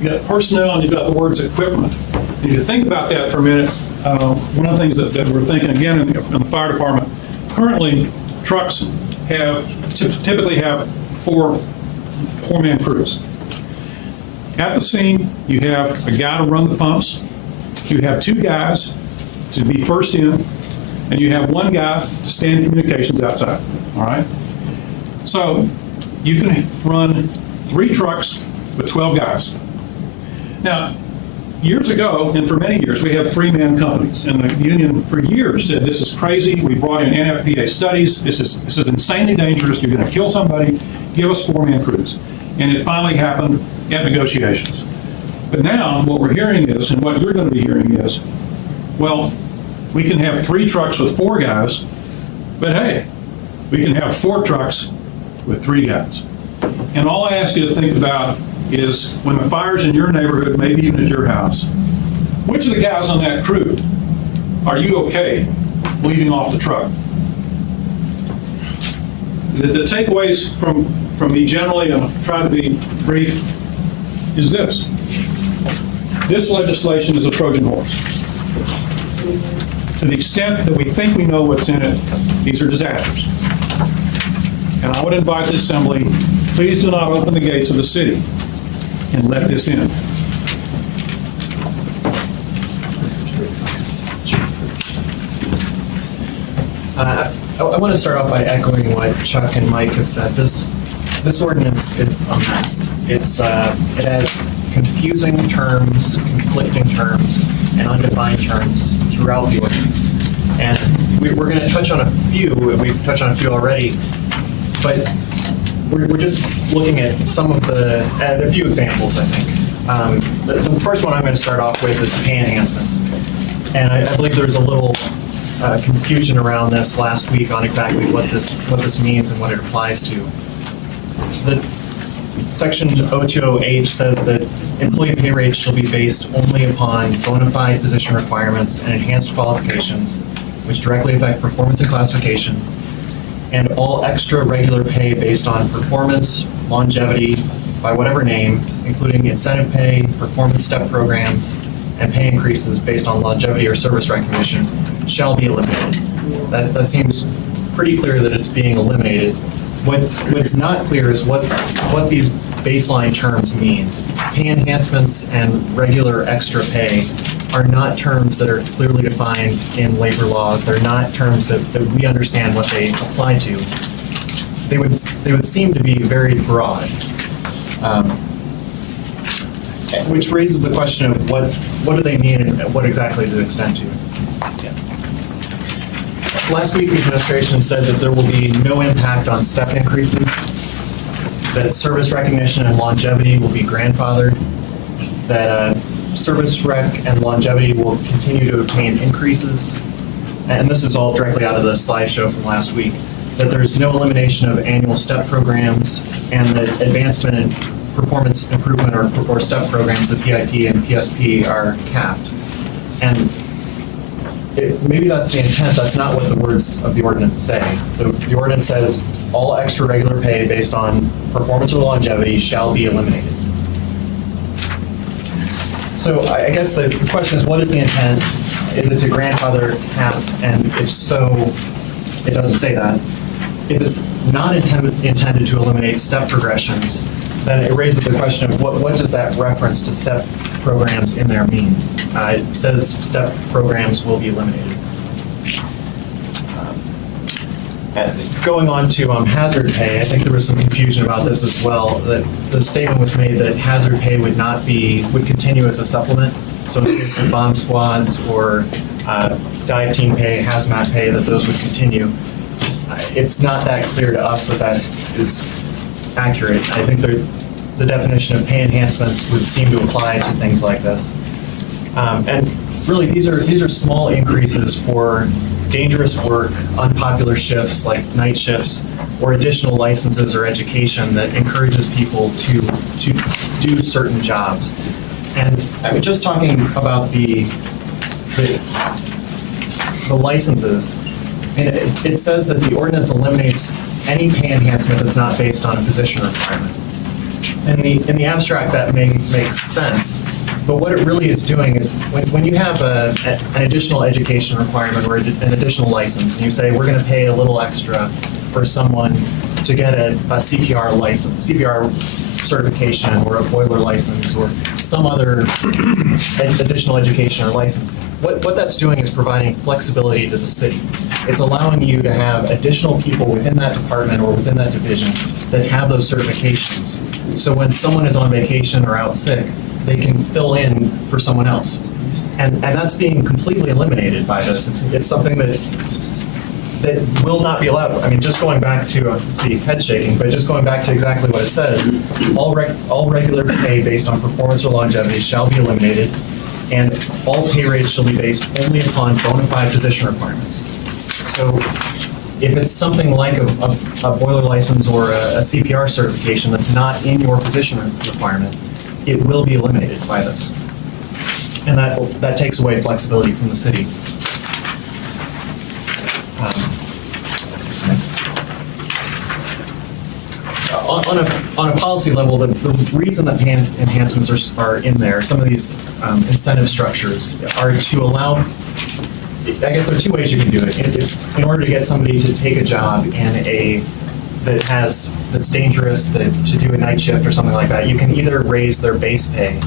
you got personnel and you've got the words equipment. And if you think about that for a minute, one of the things that we're thinking again in the fire department, currently trucks typically have four-man crews. At the scene, you have a guy to run the pumps, you have two guys to be first in, and you have one guy to stand in communications outside, all right? So you can run 3 trucks with 12 guys. Now, years ago, and for many years, we had 3-man companies, and the union for years said, this is crazy, we brought in NFPA studies, this is insanely dangerous, you're gonna kill somebody, give us 4-man crews. And it finally happened at negotiations. But now, what we're hearing is, and what you're gonna be hearing is, well, we can have 3 trucks with 4 guys, but hey, we can have 4 trucks with 3 guys. And all I ask you to think about is when the fire's in your neighborhood, maybe even at your house, which of the guys on that crew are you okay leaving off the truck? The takeaways from me generally, and I'll try to be brief, is this. This legislation is a Trojan horse. To the extent that we think we know what's in it, these are disasters. And I would invite the Assembly, please do not open the gates of the city and let this in. I want to start off by echoing what Chuck and Mike have said. This ordinance is a mess. It has confusing terms, conflicting terms, and undefined terms throughout the ordinance. And we're going to touch on a few. We've touched on a few already, but we're just looking at some of a few examples, I think. The first one I'm going to start off with is pay enhancements. And I believe there's a little confusion around this last week on exactly what this means and what it applies to. The Section 020H says that employee pay rates shall be based only upon bona fide position requirements and enhanced qualifications, which directly affect performance and classification, and all extra regular pay based on performance, longevity, by whatever name, including incentive pay, performance step programs, and pay increases based on longevity or service recognition shall be eliminated. That seems pretty clear that it's being eliminated. What's not clear is what these baseline terms mean. Pay enhancements and regular extra pay are not terms that are clearly defined in labor law. They're not terms that we understand what they apply to. They would seem to be very broad, which raises the question of what do they mean and what exactly does it extend to? Last week, the administration said that there will be no impact on step increases, that service recognition and longevity will be grandfathered, that service rec and longevity will continue to obtain increases, and this is all directly out of the slideshow from last week, that there's no elimination of annual step programs, and that advancement and performance improvement or step programs, the PIP and PSP, are capped. And maybe that's the intent. That's not what the words of the ordinance say. The ordinance says all extra regular pay based on performance or longevity shall be eliminated. So I guess the question is, what is the intent? Is it to grandfather cap? And if so, it doesn't say that. If it's not intended to eliminate step progressions, then it raises the question of what does that reference to step programs in there mean? It says step programs will be eliminated. Going on to hazard pay, I think there was some confusion about this as well. That the statement was made that hazard pay would continue as a supplement. So in the case of bomb squads or dive team pay, hazmat pay, that those would continue. It's not that clear to us that is accurate. I think the definition of pay enhancements would seem to apply to things like this. And really, these are small increases for dangerous work, unpopular shifts like night shifts, or additional licenses or education that encourages people to do certain jobs. And I mean, just talking about the licenses, and it says that the ordinance eliminates any pay enhancement that's not based on a position requirement. In the abstract, that makes sense. But what it really is doing is when you have an additional education requirement or an additional license, and you say we're going to pay a little extra for someone to get a CPR license, CPR certification, or a boiler license, or some other additional education or license, what that's doing is providing flexibility to the city. It's allowing you to have additional people within that department or within that division that have those certifications. So when someone is on vacation or out sick, they can fill in for someone else. And that's being completely eliminated by this. It's something that will not be allowed. I mean, just going back to, see, head shaking, but just going back to exactly what it says, all regular pay based on performance or longevity shall be eliminated, and all pay rates shall be based only upon bona fide position requirements. So if it's something like a boiler license or a CPR certification that's not in your position requirement, it will be eliminated by this. And that takes away flexibility from the city. On a policy level, the reason that pay enhancements are in there, some of these incentive structures, are to allow, I guess there are two ways you can do it. In order to get somebody to take a job that's dangerous, to do a night shift or something like that, you can either raise their base pay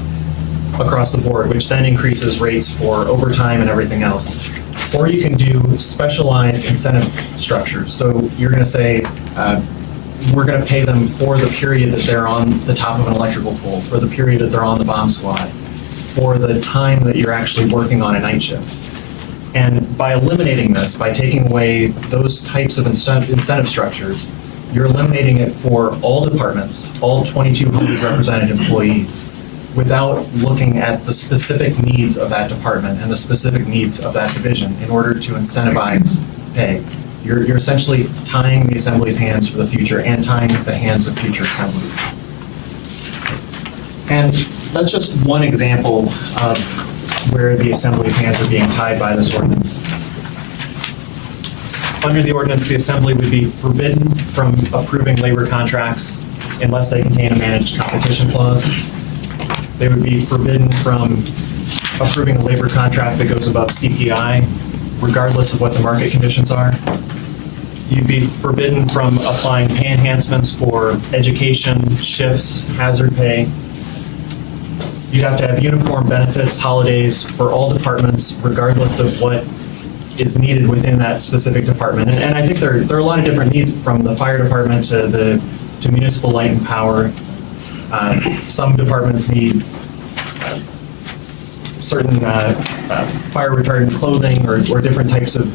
across the board, which then increases rates for overtime and everything else, or you can do specialized incentive structures. So you're going to say, we're going to pay them for the period that they're on the top of an electrical pole, for the period that they're on the bomb squad, for the time that you're actually working on a night shift. And by eliminating this, by taking away those types of incentive structures, you're eliminating it for all departments, all 2,200 represented employees. without looking at the specific needs of that department and the specific needs of that division in order to incentivize pay. You're essentially tying the Assembly's hands for the future and tying the hands of future Assembly. And that's just one example of where the Assembly's hands are being tied by this ordinance. Under the ordinance, the Assembly would be forbidden from approving labor contracts unless they contain a managed competition clause. They would be forbidden from approving a labor contract that goes above CPI, regardless of what the market conditions are. You'd be forbidden from applying pay enhancements for education, shifts, hazard pay. You'd have to have uniform benefits, holidays for all departments, regardless of what is needed within that specific department. And I think there are a lot of different needs, from the fire department to municipal light and power. Some departments need certain fire retardant clothing or different types of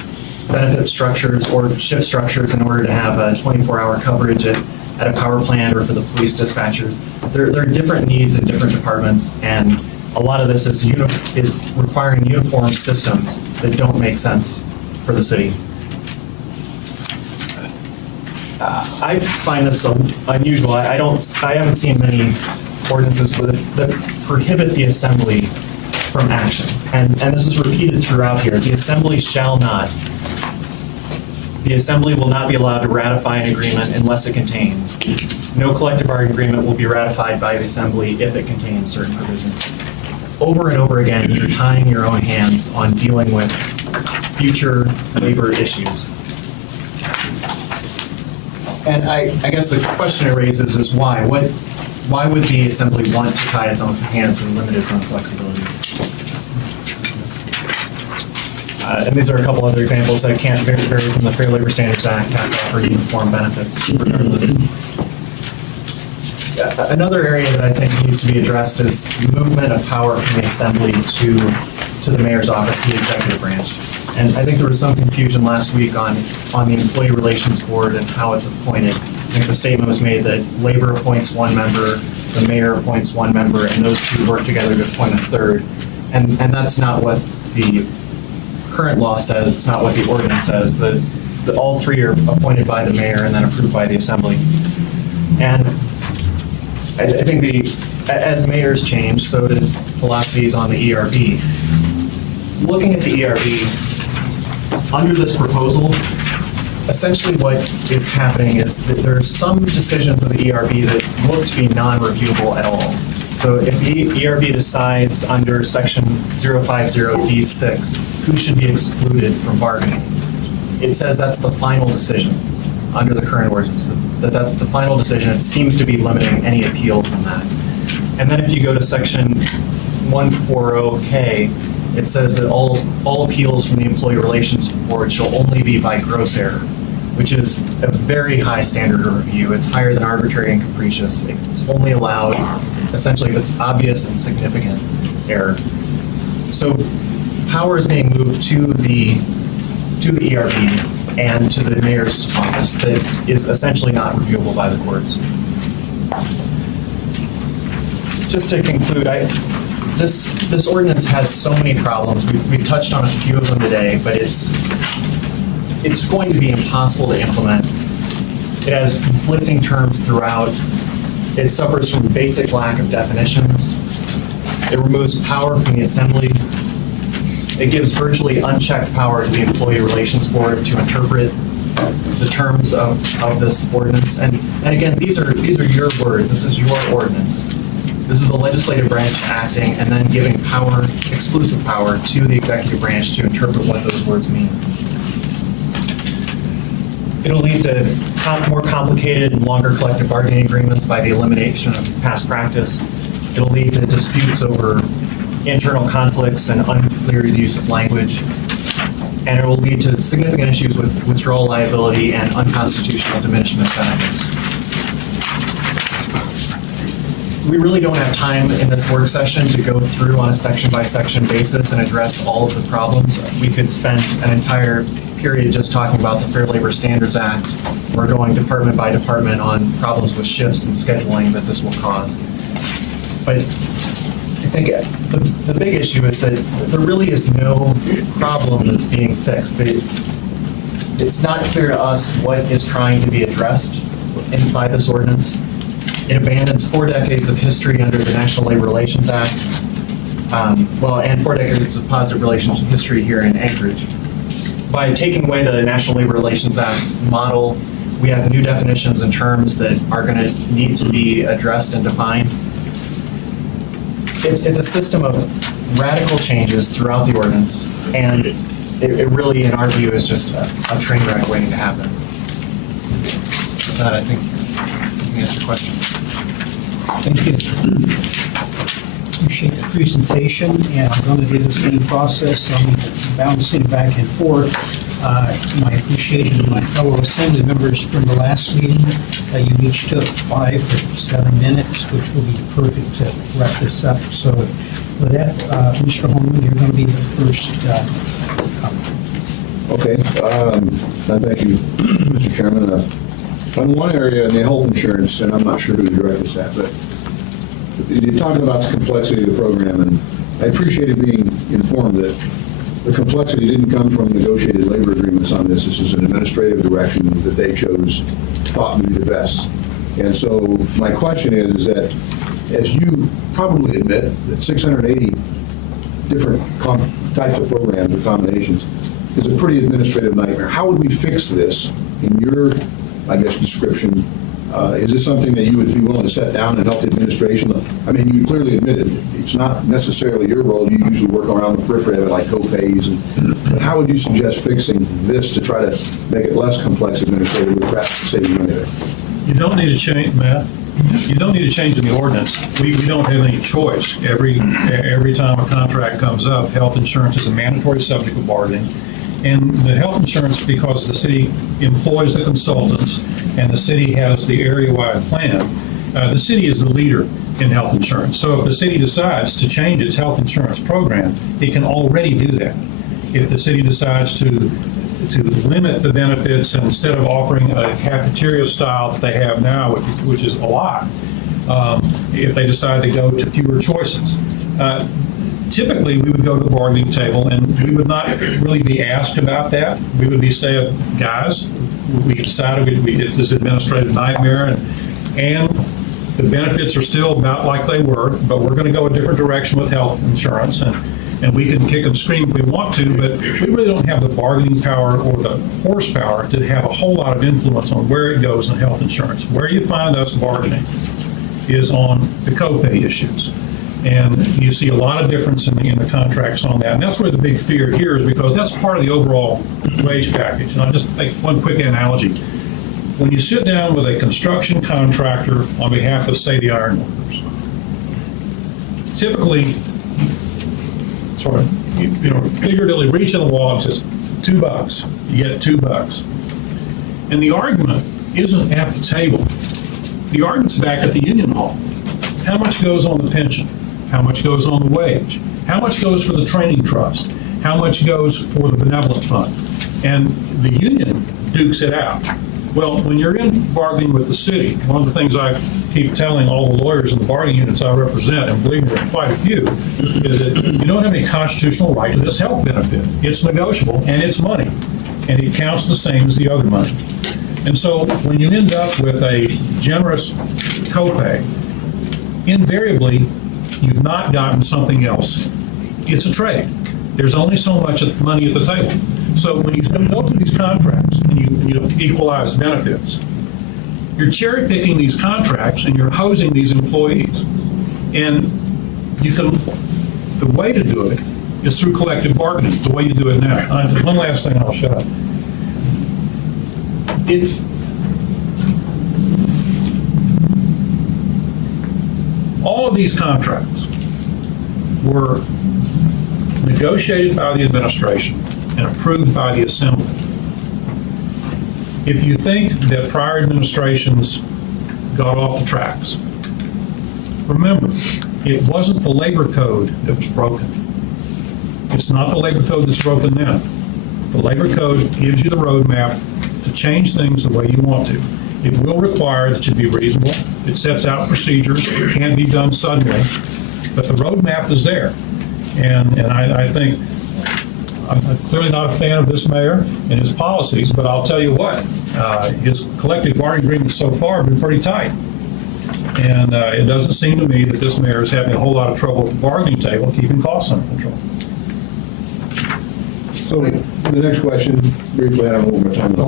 benefit structures or shift structures in order to have a 24-hour coverage at a power plant or for the police dispatchers. There are different needs in different departments, and a lot of this is requiring uniform systems that don't make sense for the city. I find this unusual. I haven't seen many ordinances that prohibit the Assembly from action, and this is repeated throughout here. The Assembly shall not. The Assembly will not be allowed to ratify an agreement unless it contains. No collective bargaining agreement will be ratified by the Assembly if it contains certain provisions. Over and over again, you're tying your own hands on dealing with future labor issues. And I guess the question it raises is why? Why would the Assembly want to tie its own hands and limit its own flexibility? And these are a couple other examples that can't vary from the Fair Labor Standards Act, has to offer uniform benefits regardless. Another area that I think needs to be addressed is movement of power from the Assembly to the mayor's office, to the executive branch. And I think there was some confusion last week on the Employee Relations Board and how it's appointed. I think the statement was made that labor appoints one member, the mayor appoints one member, and those two work together to appoint a third. And that's not what the current law says. It's not what the ordinance says. That all three are appointed by the mayor and then approved by the Assembly. And I think as mayors change, so did philosophies on the ERB. Looking at the ERB, under this proposal, essentially what is happening is that there are some decisions of the ERB that look to be non-reviewable at all. So if the ERB decides under section 050D6 who should be excluded from bargaining, it says that's the final decision under the current ordinance, that's the final decision. It seems to be limiting any appeal from that. And then if you go to section 140K, it says that all appeals from the Employee Relations Board shall only be by gross error, which is a very high standard of review. It's higher than arbitrary and capricious. It's only allowed essentially if it's obvious and significant error. So power is being moved to the ERB and to the mayor's office that is essentially not reviewable by the courts. Just to conclude, this ordinance has so many problems. We've touched on a few of them today, but it's going to be impossible to implement. It has conflicting terms throughout. It suffers from basic lack of definitions. It removes power from the Assembly. It gives virtually unchecked power to the Employee Relations Board to interpret the terms of this ordinance. And again, these are your words. This is your ordinance. This is the legislative branch acting and then giving power, exclusive power, to the executive branch to interpret what those words mean. It'll lead to more complicated and longer collective bargaining agreements by the elimination of past practice. It'll lead to disputes over internal conflicts and unclear use of language. And it will lead to significant issues with withdrawal liability and unconstitutional diminishment of benefits. We really don't have time in this work session to go through on a section-by-section basis and address all of the problems. We could spend an entire period just talking about the Fair Labor Standards Act. We're going department by department on problems with shifts and scheduling that this will cause. But think the big issue is that there really is no problem that's being fixed. It's not clear to us what is trying to be addressed by this ordinance. It abandons 4 decades of history under the National Labor Relations Act, and 4 decades of positive relations history here in Anchorage. By taking away the National Labor Relations Act model, we have new definitions and terms that are going to need to be addressed and defined. It's a system of radical changes throughout the ordinance, and it really, in our view, is just a train wreck waiting to happen. I think you can answer the question. Thank you. Appreciate the presentation, and I'm going to do the same process. I'll be bouncing back and forth. My appreciation to my fellow assembly members from the last meeting. You each took 5 to 7 minutes, which will be perfect to wrap this up. So with that, Mr. Holman, you're going to be the first comment. Okay, thank you, Mr. Chairman. On one area in the health insurance, and I'm not sure who to direct this at, but you're talking about the complexity of the program, and I appreciated being informed that the complexity didn't come from negotiated labor agreements on this. This is an administrative direction that they chose, thought to be the best. And so my question is that, as you probably admit, that 680 different types of programs or combinations is a pretty administrative nightmare. How would we fix this in your, I guess, description? Is this something that you would be willing to set down and help the administration? I mean, you clearly admitted it's not necessarily your role. You usually work around the periphery of it, like co-pays. But how would you suggest fixing this to try to make it less complex administratively, perhaps save money there? You don't need to change, Matt. You don't need to change in the ordinance. We don't have any choice. Every time a contract comes up, health insurance is a mandatory subject of bargaining. And the health insurance, because the city employs the consultants and the city has the area-wide plan, the city is the leader in health insurance. So if the city decides to change its health insurance program, it can already do that. If the city decides to limit the benefits, and instead of offering a cafeteria style that they have now, which is a lot, if they decide to go to fewer choices. Typically, we would go to the bargaining table, and we would not really be asked about that. We would be saying, guys, we decided it's this administrative nightmare, and the benefits are still about like they were, but we're going to go a different direction with health insurance, and we can kick and scream if we want to, but we really don't have the bargaining power or the horsepower to have a whole lot of influence on where it goes in health insurance. Where you find us bargaining is on the copay issues. And you see a lot of difference in the contracts on that. And that's where the big fear here is, because that's part of the overall wage package. And I'll just make one quick analogy. When you sit down with a construction contractor on behalf of, say, the iron workers, typically, sort of, you know, figuratively reach in the wall and says, $2, you get $2. And the argument isn't at the table. The argument's back at the union hall. How much goes on the pension? How much goes on the wage? How much goes for the training trust? How much goes for the benevolent fund? And the union dukes it out. Well, when you're in bargaining with the city, one of the things I keep telling all the lawyers in the bargaining units I represent, and believe me, there are quite a few, is that you don't have any constitutional right to this health benefit. It's negotiable, and it's money, and it counts the same as the other money. And so when you end up with a generous copay, invariably, you've not gotten something else. It's a trade. There's only so much money at the table. So when you go through these contracts and you equalize benefits, you're cherry picking these contracts and you're hosing these employees. And the way to do it is through collective bargaining, the way you do it now. One last thing, and I'll shut up. All of these contracts were negotiated by the administration and approved by the assembly. If you think that prior administrations got off the tracks, remember, it wasn't the labor code that was broken. It's not the labor code that's broken now. The labor code gives you the roadmap to change things the way you want to. It will require that you be reasonable. It sets out procedures. It can't be done suddenly. But the roadmap is there. And I think, I'm clearly not a fan of this mayor and his policies, but I'll tell you what, his collective bargaining agreements so far have been pretty tight. And it doesn't seem to me that this mayor is having a whole lot of trouble at the bargaining table keeping costs under control. So the next question, briefly, I don't know what my time is.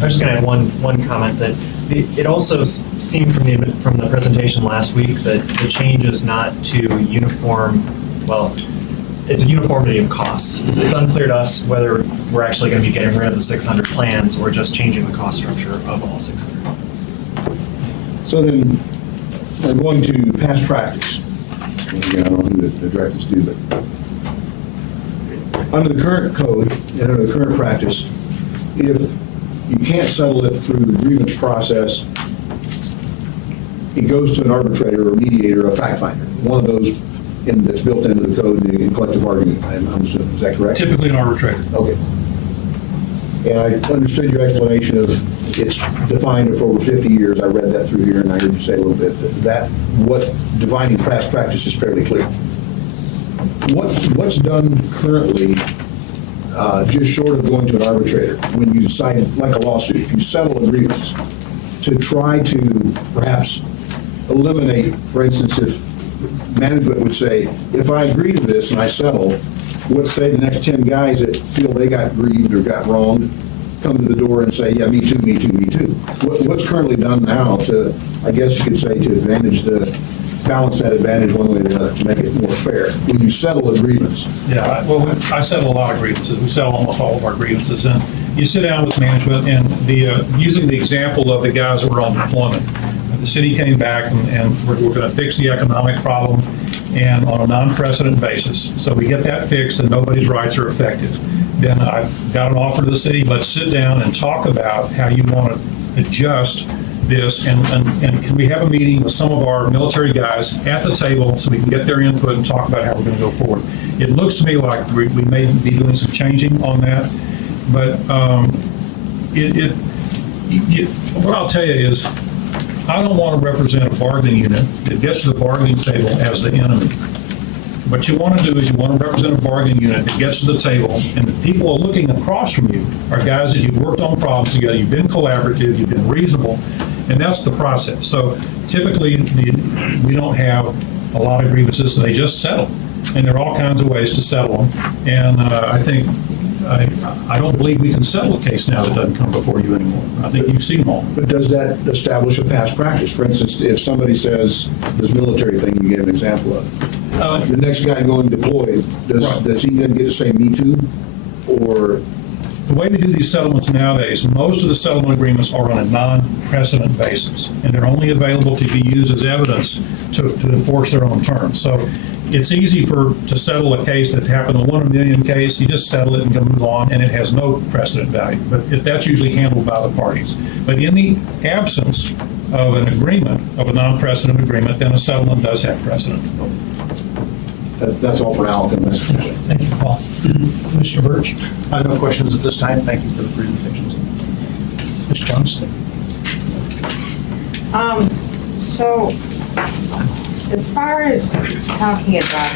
I was just going to add one comment that it also seemed from the presentation last week that the change is not to uniform, well, it's a uniformity of costs. It's unclear to us whether we're actually going to be getting rid of the 600 plans or just changing the cost structure of all 600. So then, we're going to past practice. Again, I don't know who to direct this to, but under the current code and under the current practice, if you can't settle it through the grievance process, it goes to an arbitrator or mediator, a fact finder, one of those that's built into the code in collective bargaining, I'm assuming. Is that correct? Typically an arbitrator. Okay. And I understood your explanation of it's defined for over 50 years. I read that through here, and I heard you say a little bit that what defining past practice is fairly clear. What's done currently, just short of going to an arbitrator, when you decide, like a lawsuit, if you settle a grievance, to try to perhaps eliminate, for instance, if management would say, if I agree to this and I settle, let's say the next 10 guys that feel they got grieved or got wronged come to the door and say, yeah, me too, me too, me too. What's currently done now to, I guess you could say, to balance that advantage one way or the other, to make it more fair, when you settle a grievance? Yeah, I settle a lot of grievances. We settle almost all of our grievances. And you sit down with management, and using the example of the guys that were on deployment, the city came back and we're going to fix the economic problem and on a non-precedent basis. So we get that fixed and nobody's rights are affected. Then I've got an offer to the city, let's sit down and talk about how you want to adjust this, and can we have a meeting with some of our military guys at the table so we can get their input and talk about how we're going to go forward. It looks to me like we may be doing some changing on that, but what I'll tell you is I don't want to represent a bargaining unit that gets to the bargaining table as the enemy. What you want to do is you want to represent a bargaining unit that gets to the table, and the people are looking across from you are guys that you've worked on problems together, you've been collaborative, you've been reasonable, and that's the process. So typically, we don't have a lot of grievances, they just settle. And there are all kinds of ways to settle them. And I don't believe we can settle a case now that doesn't come before you anymore. I think you've seen them all. But does that establish a past practice? For instance, if somebody says, this military thing you gave an example of, the next guy going deployed, does he then get to say me too? Or the way we do these settlements nowadays, most of the settlement agreements are on a non-precedent basis, and they're only available to be used as evidence to enforce their own terms. So it's easy to settle a case that happened, a 1 in a million case, you just settle it and can move on, and it has no precedent value. But that's usually handled by the parties. But in the absence of an agreement, of a non-precedent agreement, then a settlement does have precedent. that's all for Al. Thank you, Paul. Mr. Birch? I have no questions at this time. Thank you for the presentations. Ms. Johnston? So, as far as talking about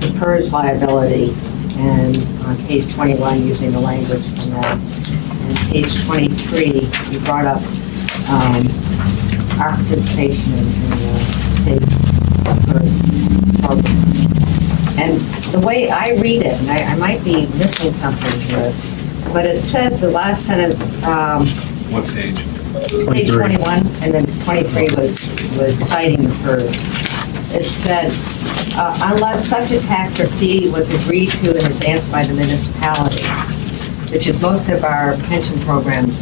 the PERS liability, and on page 21, using the language from that, and page 23, you brought up our participation in the state's PERS program. And the way I read it, and I might be missing something here, but it says the last sentence, What page? page 21, and then 23 was citing the PERS. It said, unless such a tax or fee was agreed to in advance by the municipality, which is most of our pension programs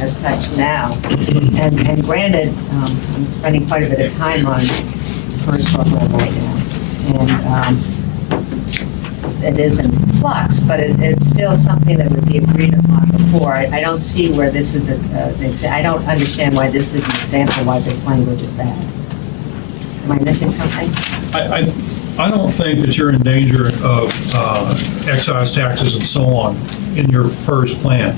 as such now. And granted, I'm spending quite a bit of time on the PERS program right now. And it is in flux, but it's still something that would be agreed upon before. I don't see where this is I don't understand why this is an example why this language is bad. Am I missing something? I don't think that you're in danger of excise taxes and so on in your PERS plan.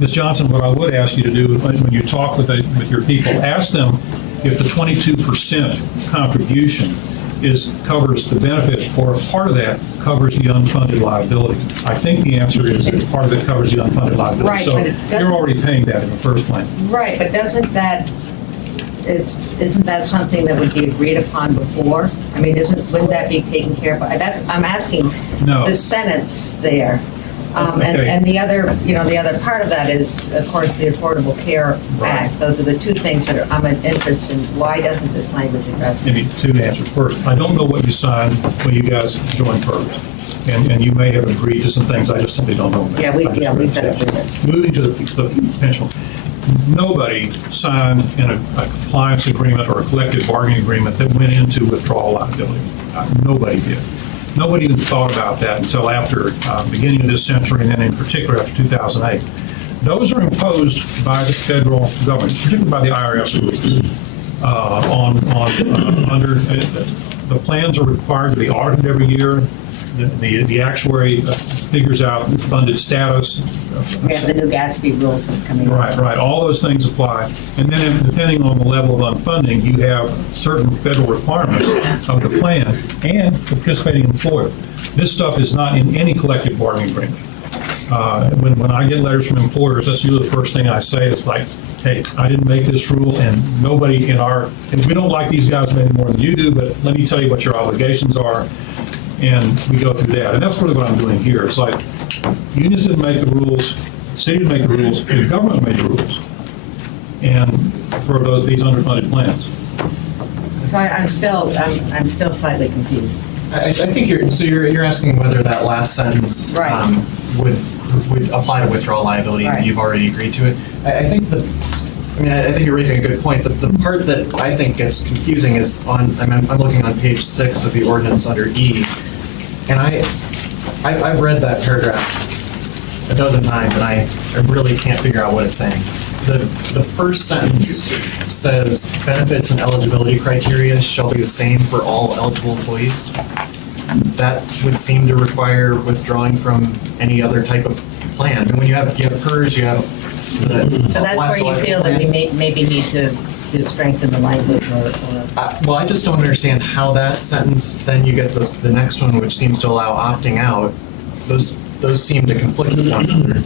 Ms. Johnson, what I would ask you to do when you talk with your people, ask them if the 22% contribution covers the benefits, or a part of that covers the unfunded liability. I think the answer is that part of it covers the unfunded liability. Right, So but it doesn't- you're already paying that in the first plan. Right, but isn't that something that would be agreed upon before? I mean, wouldn't that be taken care of? I'm asking No. the sentence there. Okay. And the other, the other part of that is, of course, the Affordable Care Act. Those are the two things that I'm interested in. Why doesn't this language address it? Maybe two answers. First, I don't know what you signed when you guys joined PERS. And you may have agreed to some things I just simply don't know about. Yeah, we've I just got read to the do statute. that. Moving to the pension. Nobody signed in a compliance agreement or a collective bargaining agreement that went into withdrawal liability. Nobody did. Nobody even thought about that until after beginning of this century, and then in particular after 2008. Those are imposed by the federal government, particularly by the IRS. The plans are required to be audited every year. The actuary figures out the funded status. We have the new Gatsby rules that are coming out. Right. All those things apply. And then depending on the level of unfunding, you have certain federal requirements of the plan and the participating employer. This stuff is not in any collective bargaining agreement. When I get letters from employers, that's usually the first thing I say. It's like, hey, I didn't make this rule, and nobody and we don't like these guys any more than you do, but let me tell you what your obligations are. And we go through that. And that's really what I'm doing here. It's like, unions didn't make the rules, the city didn't make the rules, the government made the rules. And for these underfunded plans. So I'm still slightly confused. I think you're asking whether that last sentence Right. would apply to withdrawal liability, Right. and you've already agreed to it. I think you're raising a good point. The part that I think gets confusing is I'm looking on page 6 of the ordinance under E, and I've read that paragraph a dozen times, and I really can't figure out what it's saying. The first sentence says benefits and eligibility criteria shall be the same for all eligible employees. That would seem to require withdrawing from any other type of plan. And when you have PERS, you have the. So that's where you feel that we maybe need to strengthen the language or. Well, I just don't understand how that sentence, then you get the next one, which seems to allow opting out. Those seem to conflict with one another.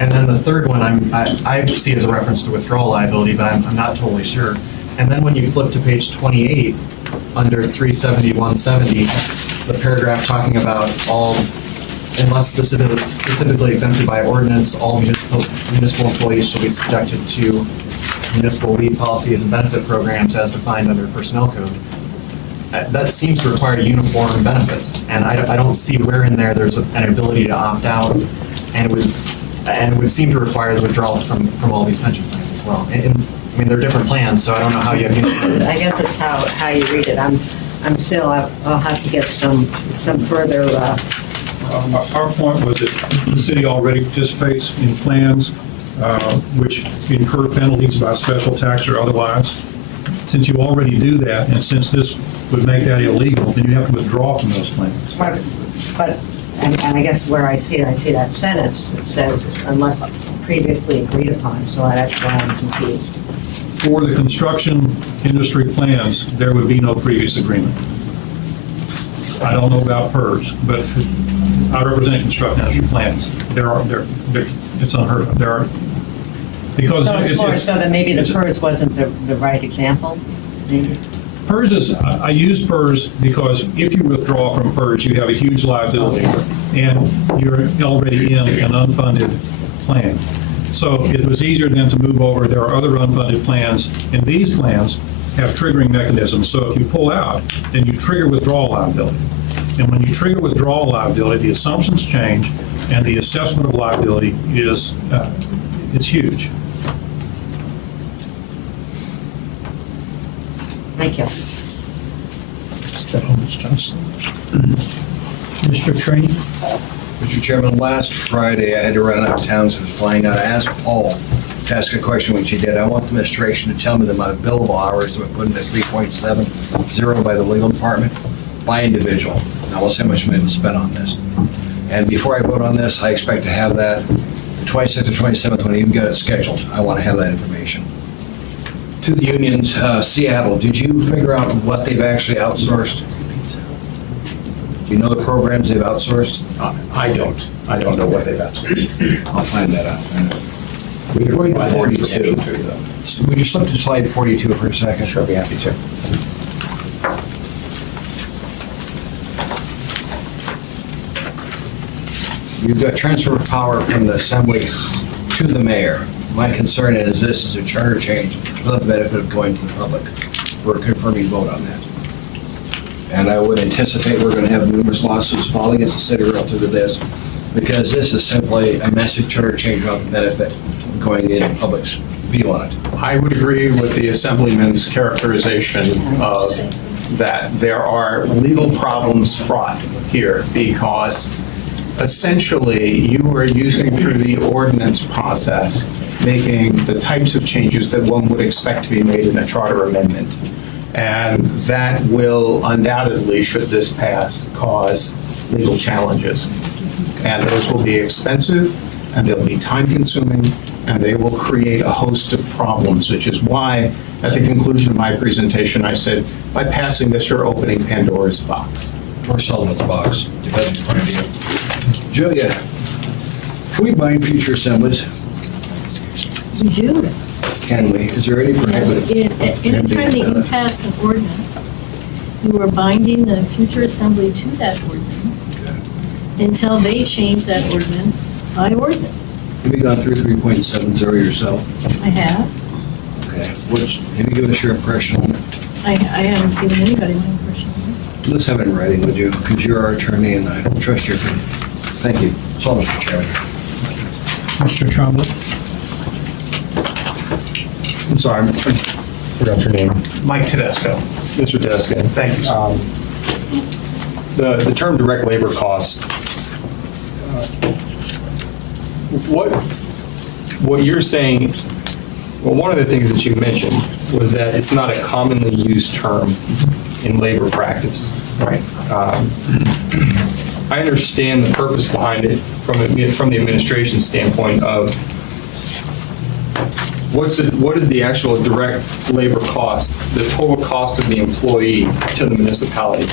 And then the third one, I see as a reference to withdrawal liability, but I'm not totally sure. And then when you flip to page 28, under 370, 170, the paragraph talking about all, unless specifically exempted by ordinance, all municipal employees shall be subjected to municipal leave policies and benefit programs as defined under personnel code. That seems to require uniform benefits, and I don't see where in there there's an ability to opt out, and it would seem to require the withdrawal from all these pension plans as well. And I mean, they're different plans, so I don't know how you have uniform. I guess it's how you read it. I'll have to get some further. Our point was that the city already participates in plans which incur penalties by special tax or otherwise. Since you already do that, and since this would make that illegal, then you have to withdraw from those plans. But and I guess where I see that sentence, it says unless previously agreed upon. So that's why I'm confused. For the construction industry plans, there would be no previous agreement. I don't know about PERS, but I represent construction industry plans. It's unheard of. There are, because So then maybe the PERS wasn't the right example, maybe? PERS is, I use PERS because if you withdraw from PERS, you have a huge liability, and you're already in an unfunded plan. So it was easier then to move over. There are other unfunded plans, and these plans have triggering mechanisms. So if you pull out, then you trigger withdrawal liability. And when you trigger withdrawal liability, the assumptions change, and the assessment of liability is it's huge. Thank you. Mr. Trainee? Mr. Chairman, last Friday, I had to run out of town, so I was flying out. I asked Paul to ask a question, which he did. I want the administration to tell me the amount of billable hours that were put into 3.70 by the legal department by individual. Now, let's see how much money was spent on this. And before I vote on this, I expect to have that the 26th or 27th, when I even get it scheduled. I want to have that information. To the unions, Seattle, did you figure out what they've actually outsourced? Do you know the programs they've outsourced? I don't. I don't know what they've outsourced. I'll find that out. We can Going to provide that 42. information to you, though. So would you slip to slide 42 for a second? Sure, be happy to. You've got transfer of power from the assembly to the mayor. My concern is this is a charter change for the benefit of going to the public. We're confirming vote on that. And I would anticipate we're going to have numerous lawsuits filed against the city relative to this, because this is simply a massive charter change without the benefit of going in the public's view on it. I would agree with the Assemblyman's characterization of that there are legal problems fraught here because essentially you are using through the ordinance process, making the types of changes that one would expect to be made in a charter amendment. And that will undoubtedly, should this pass, cause legal challenges. And those will be expensive, and they'll be time-consuming, and they will create a host of problems, which is why, at the conclusion of my presentation, I said, by passing this, you're opening Pandora's box. Or Solomon's box, depending on your point of view. Julia, can we bind future assemblies? You do. Can we? Is there any prohibitive? Anytime that you pass an ordinance, you are binding the future assembly to that ordinance until they change that ordinance by ordinance. Have you gone through 3.70 yourself? I have. Okay. Have you given us your impression on it? I haven't given anybody my impression. Let's have it in writing, would you? Because you're our attorney and I trust your opinion. Thank you. That's all, Mr. Chairman. Mr. Trombley? I'm sorry, I forgot your name. Mike Tedesco. Mr. Tedesco. Thank you, sir. The term direct labor cost, what you're saying, well, one of the things that you mentioned was that it's not a commonly used term in labor practice. Right. I understand the purpose behind it from the administration standpoint of what is the actual direct labor cost, the total cost of the employee to the municipality?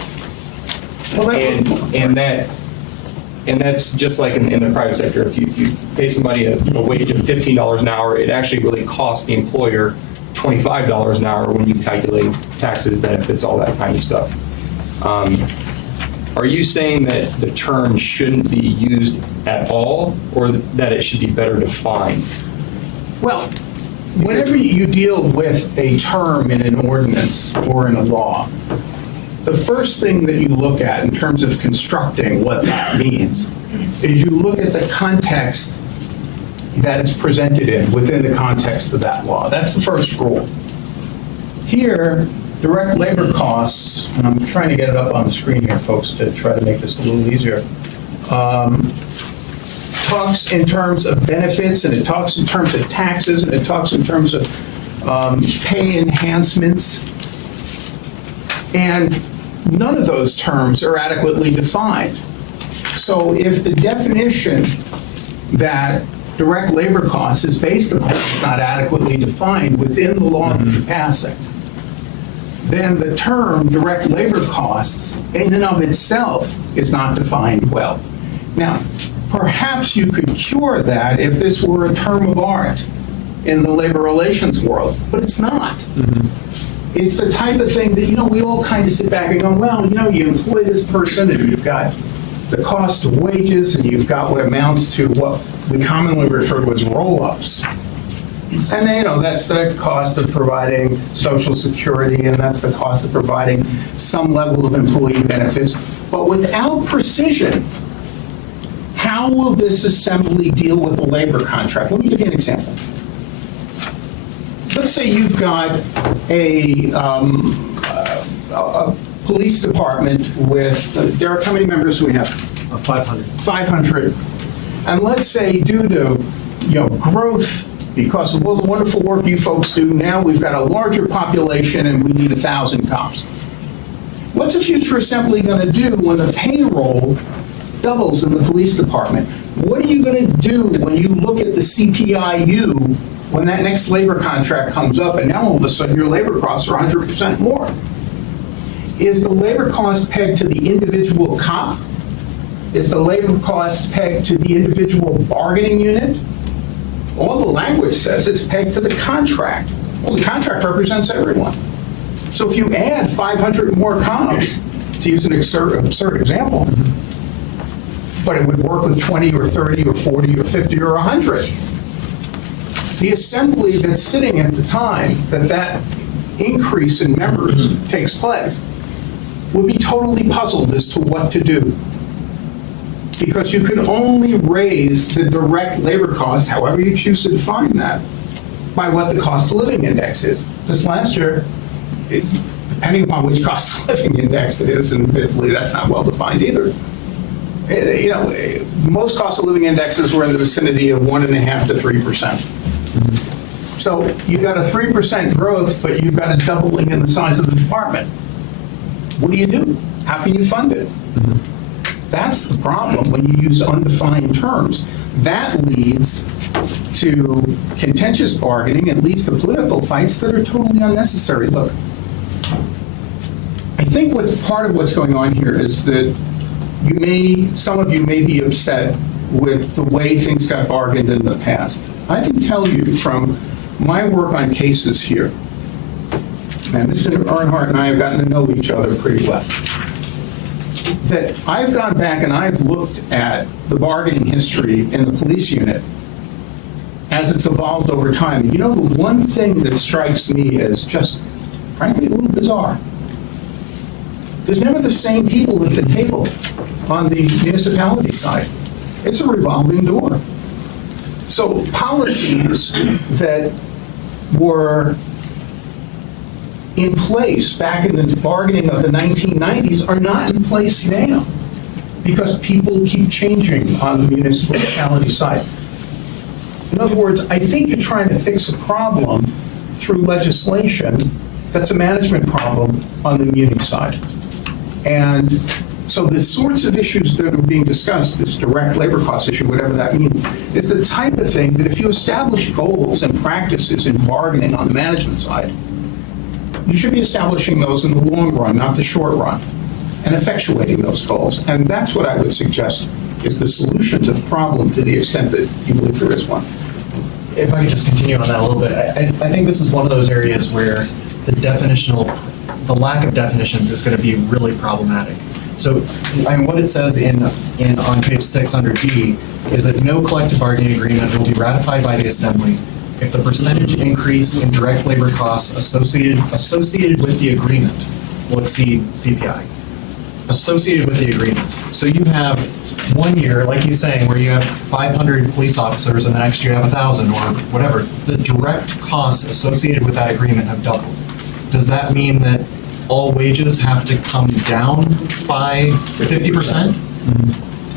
And that's just like in the private sector. If you pay somebody a wage of $15 an hour, it actually really costs the employer $25 an hour when you calculate taxes, benefits, all that kind of stuff. Are you saying that the term shouldn't be used at all, or that it should be better defined? Well, whenever you deal with a term in an ordinance or in a law, the first thing that you look at in terms of constructing what that means is you look at the context that it's presented in within the context of that law. That's the first rule. Here, direct labor costs, and I'm trying to get it up on the screen here, folks, to try to make this a little easier, talks in terms of benefits, and it talks in terms of taxes, and it talks in terms of pay enhancements. And none of those terms are adequately defined. So if the definition that direct labor costs is based upon is not adequately defined within the law that you're passing, then the term direct labor costs in and of itself is not defined well. Now, perhaps you could cure that if this were a term of art in the labor relations world, but it's not. It's the type of thing that, we all kind of sit back and go, well, you employ this person and you've got the cost of wages and you've got what amounts to what we commonly refer to as roll-ups. And that's the cost of providing Social Security, and that's the cost of providing some level of employee benefits. But without precision, how will this assembly deal with the labor contract? Let me give you an example. Let's say you've got a police department with, Derek, how many members do we have? 500. 500. And let's say due to, growth, because of all the wonderful work you folks do, now we've got a larger population and we need 1,000 cops. What's a future assembly going to do when the payroll doubles in the police department? What are you going to do when you look at the CPIU when that next labor contract comes up and now all of a sudden your labor costs are 100% more? Is the labor cost pegged to the individual cop? Is the labor cost pegged to the individual bargaining unit? All the language says it's pegged to the contract. Well, the contract represents everyone. So if you add 500 more cops, to use an absurd example, but it would work with 20 or 30 or 40 or 50 or 100. The assembly that's sitting at the time that increase in members takes place would be totally puzzled as to what to do. Because you can only raise the direct labor costs, however you choose to define that, by what the cost of living index is. This last year, depending upon which cost of living index it is, and admittedly that's not well defined either. You know, most cost of living indexes were in the vicinity of 1.5% to 3%. So you've got a 3% growth, but you've got a doubling in the size of the department. What do you do? How can you fund it? That's the problem when you use undefined terms. That leads to contentious bargaining and leads to political fights that are totally unnecessary. Look, I think part of what's going on here is that some of you may be upset with the way things got bargained in the past. I can tell you from my work on cases here, and Mr. Earnhardt and I have gotten to know each other pretty well, that I've gone back and I've looked at the bargaining history in the police unit as it's evolved over time. And you know, the one thing that strikes me as just, frankly, a little bizarre, there's never the same people at the table on the municipality side. It's a revolving door. So policies that were in place back in the bargaining of the 1990s are not in place now because people keep changing on the municipality side. In other words, I think you're trying to fix a problem through legislation that's a management problem on the muni side. And so the sorts of issues that are being discussed, this direct labor cost issue, whatever that means, is the type of thing that if you establish goals and practices in bargaining on the management side, you should be establishing those in the long run, not the short run, and effectuating those goals. And that's what I would suggest is the solution to the problem to the extent that you believe there is one. If I could just continue on that a little bit, I think this is one of those areas where the lack of definitions is going to be really problematic. So, I mean, what it says on page 6 under D is that no collective bargaining agreement will be ratified by the Assembly if the percentage increase in direct labor costs associated with the agreement will exceed CPI. Associated with the agreement. So you have 1 year, like he's saying, where you have 500 police officers and the next year you have 1,000 or whatever. The direct costs associated with that agreement have doubled. Does that mean that all wages have to come down by 50%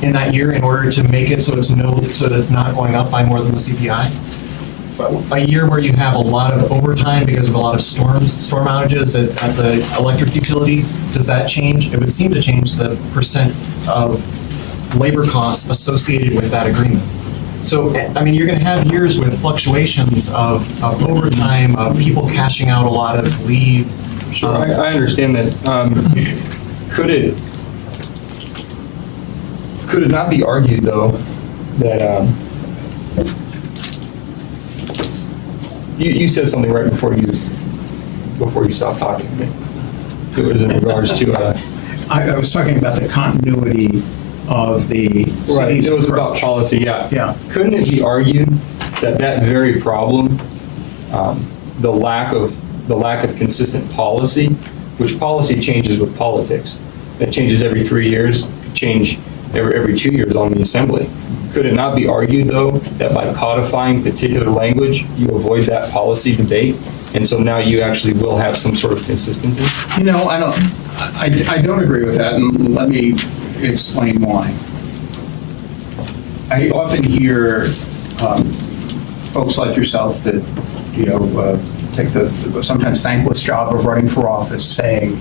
in that year in order to make it so that it's not going up by more than the CPI? A year where you have a lot of overtime because of a lot of storm outages at the electric utility, does that change? It would seem to change the percent of labor costs associated with that agreement. So, I mean, you're going to have years with fluctuations of overtime, of people cashing out a lot of leave. Sure, I understand that. Could it not be argued, though, that you said something right before you stopped talking to me? It was in regards to I was talking about the continuity of the right. city's It was about approach. policy. Yeah. Yeah. Couldn't it be argued that very problem, the lack of consistent policy, which policy changes with politics, that changes every 3 years, change every 2 years on the Assembly. Could it not be argued, though, that by codifying particular language, you avoid that policy debate, and so now you actually will have some sort of consistency? You know, I don't agree with that, and let me explain why. I often hear folks like yourself that, you know, take the sometimes thankless job of running for office saying,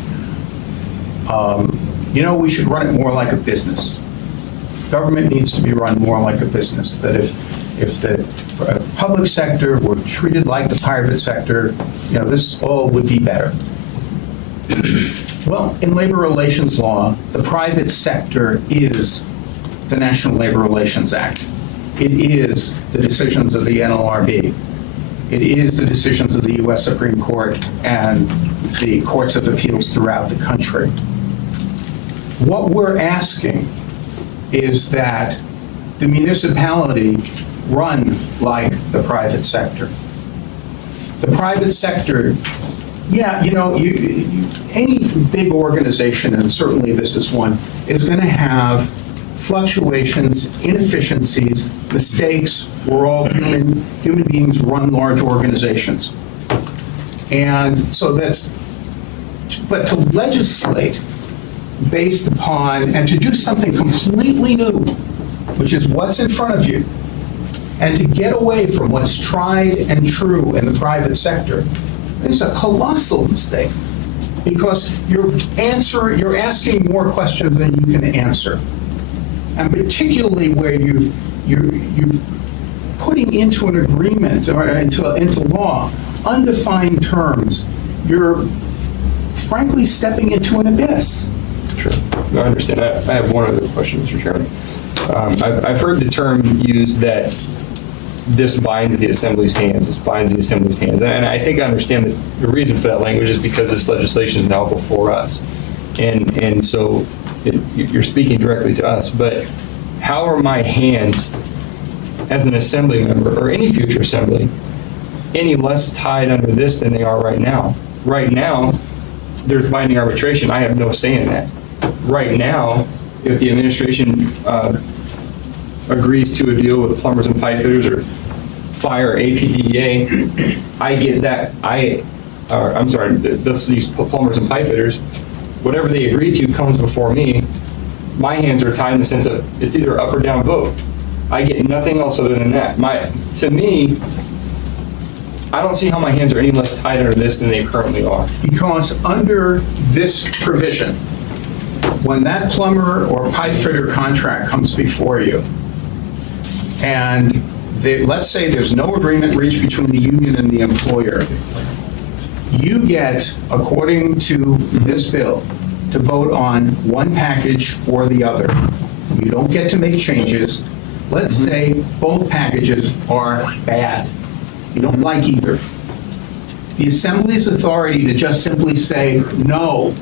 you know, we should run it more like a business. Government needs to be run more like a business, that if the public sector were treated like the private sector, this all would be better. Well, in labor relations law, the private sector is the National Labor Relations Act. It is the decisions of the NLRB. It is the decisions of the U.S. Supreme Court and the courts of appeals throughout the country. What we're asking is that the municipality run like the private sector. The private sector, any big organization, and certainly this is one, is going to have fluctuations, inefficiencies, mistakes. We're all human beings run large organizations. And so but to legislate based upon, and to do something completely new, which is what's in front of you, and to get away from what's tried and true in the private sector, is a colossal mistake, because you're asking more questions than you can answer. And particularly where you're putting into an agreement or into law undefined terms, you're frankly stepping into an abyss. Sure. No, I understand. I have one other question, Mr. Chairman. I've heard the term used that this binds the Assembly's hands, this binds the Assembly's hands. And I think I understand that the reason for that language is because this legislation is now before us. And so you're speaking directly to us. But how are my hands as an Assembly member or any future Assembly any less tied under this than they are right now? Right now, there's binding arbitration. I have no say in that. Right now, if the administration agrees to a deal with plumbers and pipe fitters or fire APDEA, I get that. I'm sorry, let's use plumbers and pipe fitters. Whatever they agree to comes before me. My hands are tied in the sense of it's either up or down vote. I get nothing else other than that. To me, I don't see how my hands are any less tied under this than they currently are. Because under this provision, when that plumber or pipe fitter contract comes before you, and let's say there's no agreement reached between the union and the employer, you get, according to this bill, to vote on one package or the other. You don't get to make changes. Let's say both packages are bad. You don't like either. The Assembly's authority to just simply say, no,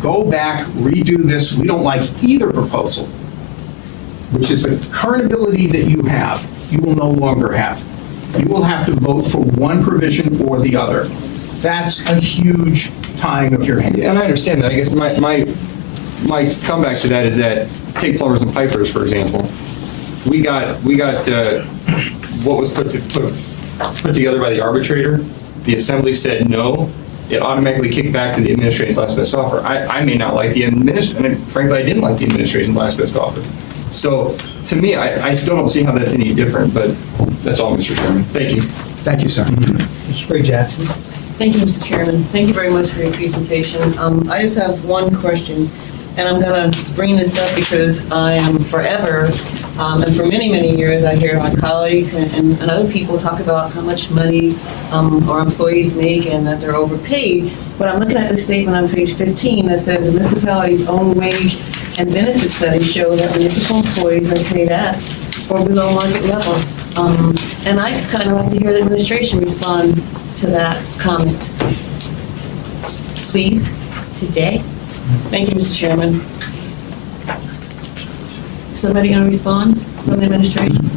go back, redo this, we don't like either proposal, which is the current ability that you have, you will no longer have. You will have to vote for one provision or the other. That's a huge tying of your hands. And I understand that. I guess my comeback to that is that, take plumbers and pipers, for example. We got what was put together by the arbitrator. The Assembly said no. It automatically kicked back to the administration's last best offer. I may not like the administration, and frankly, I didn't like the administration's last best offer. So to me, I still don't see how that's any different, but that's all, Mr. Chairman. Thank you. Thank you, sir. Mr. Gray Jackson. Thank you, Mr. Chairman. Thank you very much for your presentation. I just have one question, and I'm going to bring this up because I am forever, and for many, many years, I hear my colleagues and other people talk about how much money our employees make and that they're overpaid. But I'm looking at the statement on page 15 that says the municipality's own wage and benefit studies show that municipal employees are paid at or below market levels. And I kind of like to hear the administration respond to that comment. Please, today. Thank you, Mr. Chairman. Somebody going to respond from the administration?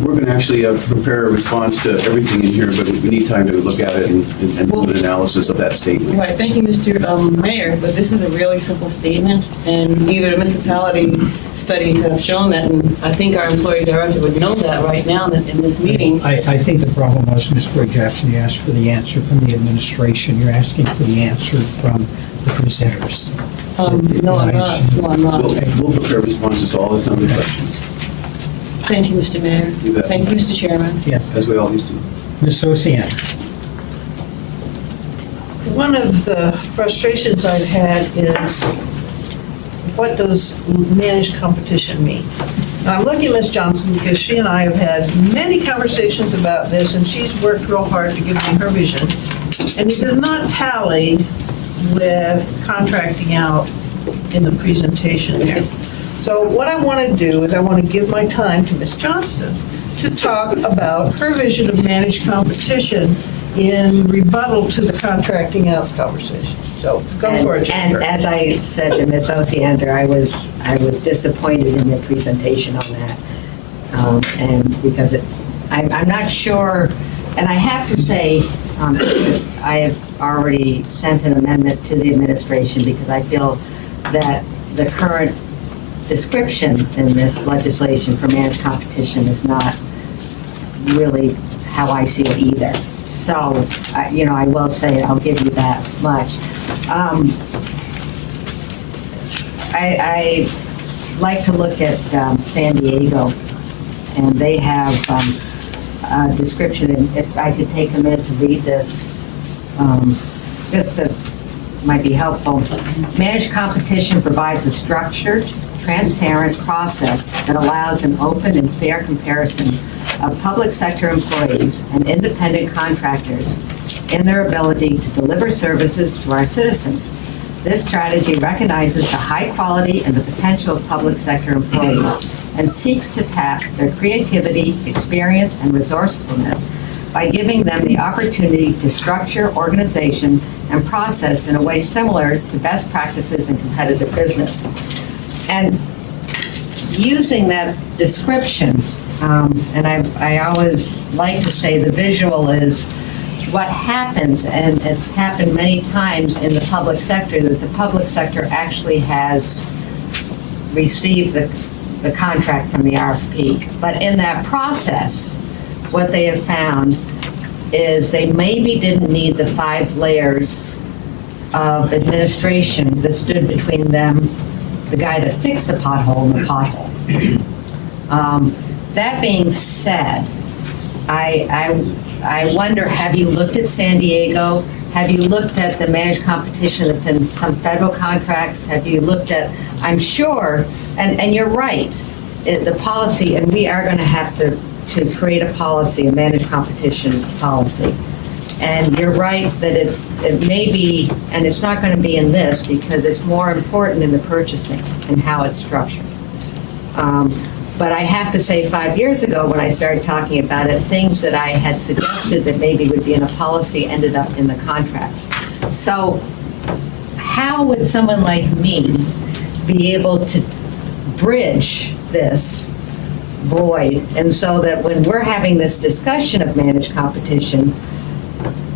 We're going to actually prepare a response to everything in here, but we need time to look at it and do an analysis of that statement. Right, thank you, Mr. Mayor, but this is a really simple statement, and either the municipality studies have shown that, and I think our employee director would know that right now in this meeting. I think the problem was, Ms. Gray Jackson, you asked for the answer from the administration. You're asking for the answer from the presenters. No, I'm not. No, I'm not. We'll prepare responses to all Assembly questions, Thank you, Mr. Mayor. You bet. Thank you, Mr. Chairman. Yes. as we always do. Ms. Oceana. One of the frustrations I've had is, what does managed competition mean? And I'm looking at Ms. Johnson because she and I have had many conversations about this, and she's worked real hard to give me her vision. And it does not tally with contracting out in the presentation there. So what I want to do is I want to give my time to Ms. Johnston to talk about her vision of managed competition in rebuttal to the contracting out conversation. So go for it, And Jennifer. as I said to Ms. Osiander, I was disappointed in the presentation on that. And because I'm not sure, and I have to say, I have already sent an amendment to the administration because I feel that the current description in this legislation for managed competition is not really how I see it either. So, I will say, I'll give you that much. I like to look at San Diego, and they have a description, and if I could take a minute to read this, just to, might be helpful. Managed competition provides a structured, transparent process that allows an open and fair comparison of public sector employees and independent contractors in their ability to deliver services to our citizens. This strategy recognizes the high quality and the potential of public sector employees and seeks to tap their creativity, experience, and resourcefulness by giving them the opportunity to structure organization and process in a way similar to best practices in competitive business. And using that description, and I always like to say the visual is what happens, and it's happened many times in the public sector, that the public sector actually has received the contract from the RFP. But in that process, what they have found is they maybe didn't need the 5 layers of administration that stood between them, the guy that fixed the pothole, and the pothole. That being said, I wonder, have you looked at San Diego? Have you looked at the managed competition that's in some federal contracts? Have you looked at, I'm sure, and you're right, the policy, and we are going to have to create a policy, a managed competition policy. And you're right that it may be, and it's not going to be in this because it's more important in the purchasing and how it's structured. But I have to say, 5 years ago, when I started talking about it, things that I had suggested that maybe would be in a policy ended up in the contracts. So how would someone like me be able to bridge this void? And so that when we're having this discussion of managed competition,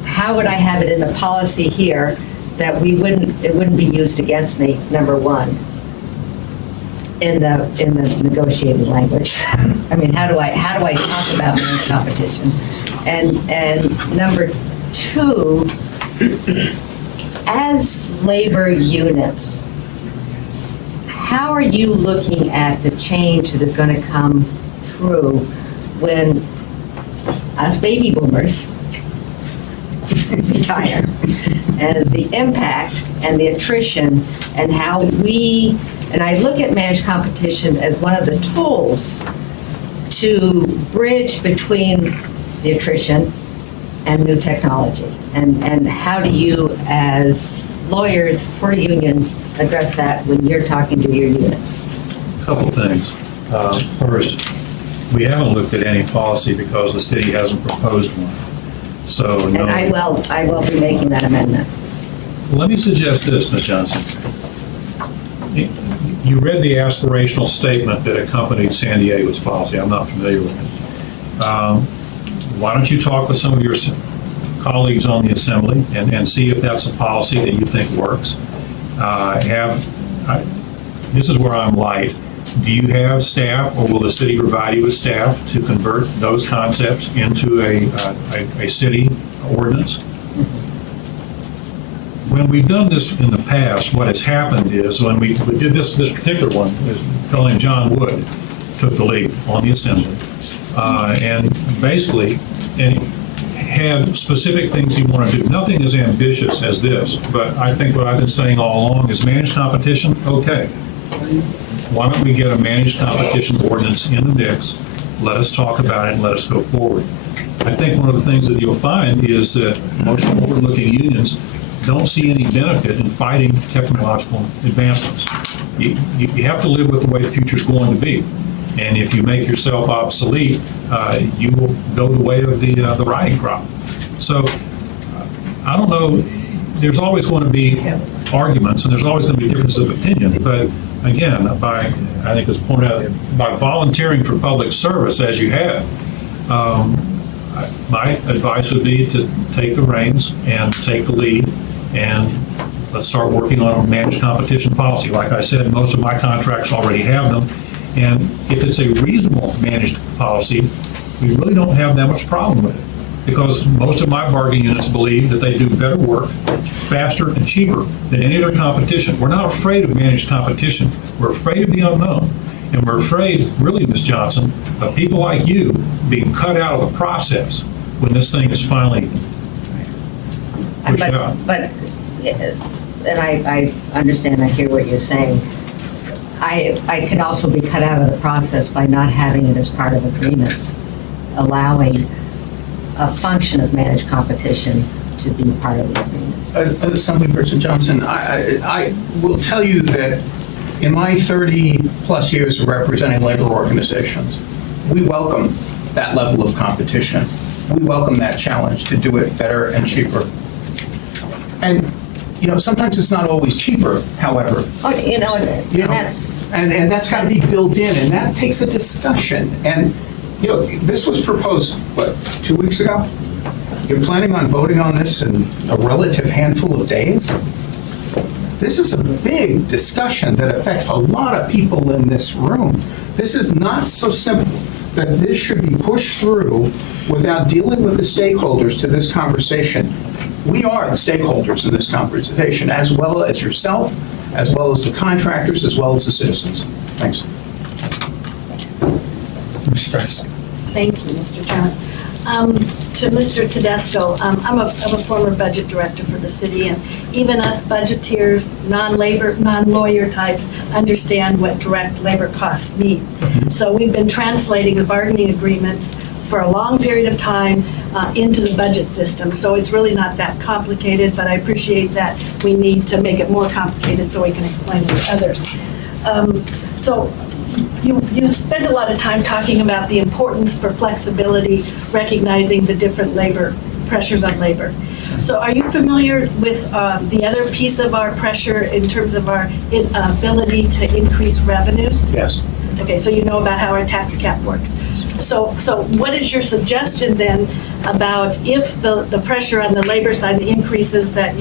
how would I have it in the policy here that it wouldn't be used against me, number one? In the negotiated language. I mean, how do I talk about managed competition? And number 2, as labor units, how are you looking at the change that is going to come through when us baby boomers retire, and the impact and the attrition, and how and I look at managed competition as one of the tools to bridge between the attrition and new technology. And how do you, as lawyers for unions, address that when you're talking to your units? Couple things. First, we haven't looked at any policy because the city hasn't proposed one. So no. And I will be making that amendment. Let me suggest this, Ms. Johnson. You read the aspirational statement that accompanied San Diego's policy. I'm not familiar with it. Why don't you talk with some of your colleagues on the Assembly and see if that's a policy that you think works? This is where I'm light. Do you have staff, or will the city provide you with staff to convert those concepts into a city ordinance? When we've done this in the past, what has happened is when we did this particular one, a fellow named John Wood took the lead on the Assembly, and basically had specific things he wanted to do. Nothing as ambitious as this, but I think what I've been saying all along is managed competition, okay. why don't we get a managed competition ordinance in the mix? Let us talk about it and let us go forward. I think one of the things that you'll find is that most forward-looking unions don't see any benefit in fighting technological advancements. You have to live with the way the future's going to be. And if you make yourself obsolete, you will go the way of the riding crop. So I don't know, there's always going to be arguments and there's always going to be differences of opinion. But again, I think as pointed out, by volunteering for public service as you have, my advice would be to take the reins and take the lead, and let's start working on a managed competition policy. Like I said, most of my contracts already have them, and if it's a reasonable managed policy, we really don't have that much problem with it, because most of my bargaining units believe that they do better work, faster and cheaper than any other competition. We're not afraid of managed competition. We're afraid of the unknown. And we're afraid, really, Ms. Johnson, of people like you being cut out of the process when this thing is finally pushed out. But, and I understand, I hear what you're saying. I could also be cut out of the process by not having it as part of agreements, allowing a function of managed competition to be part of the agreements. Assemblyperson Johnson, I will tell you that in my 30-plus years of representing labor organizations, we welcome that level of competition. We welcome that challenge to do it better and cheaper. And, sometimes it's not always cheaper, however. Oh, And that's got to be built in, and that takes a discussion. And, this was proposed, 2 weeks ago? You're planning on voting on this in a relative handful of days? This is a big discussion that affects a lot of people in this room. This is not so simple that this should be pushed through without dealing with the stakeholders to this conversation. We are the stakeholders in this conversation, as well as yourself, as well as the contractors, as well as the citizens. Thanks. Thank you, Mr. Chairman. To Mr. Tedesco, I'm a former budget director for the city, and even us budgeteers, non-lawyer types, understand what direct labor costs mean. So we've been translating the bargaining agreements for a long period of time into the budget system. So it's really not that complicated, but I appreciate that we need to make it more complicated so we can explain it to others. So you spend a lot of time talking about the importance for flexibility, recognizing the different labor pressures on labor. So are you familiar with the other piece of our pressure in terms of our ability to increase revenues? Yes. Okay, so you know about how our tax cap works. So what is your suggestion then about if the pressure on the labor side, the increases that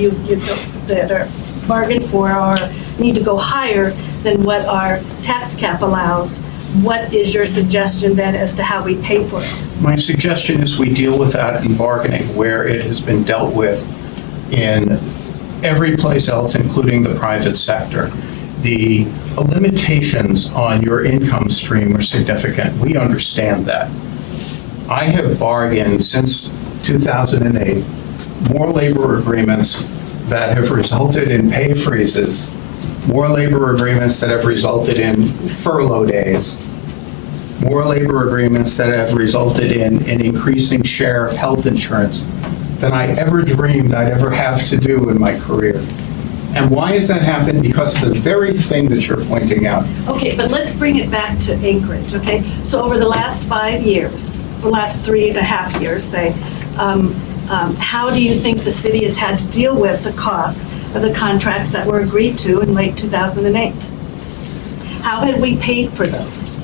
that are bargained for or need to go higher than what our tax cap allows, what is your suggestion then as to how we pay for it? My suggestion is we deal with that in bargaining where it has been dealt with in every place else, including the private sector. The limitations on your income stream are significant. We understand that. I have bargained since 2008 more labor agreements that have resulted in pay freezes, more labor agreements that have resulted in furlough days, more labor agreements that have resulted in an increasing share of health insurance than I ever dreamed I'd ever have to do in my career. And why has that happened? Because of the very thing that you're pointing out. Okay, but let's bring it back to Anchorage, okay? So over the last 5 years, the last 3.5 years, say, how do you think the city has had to deal with the cost of the contracts that were agreed to in late 2008? How had we paid for those?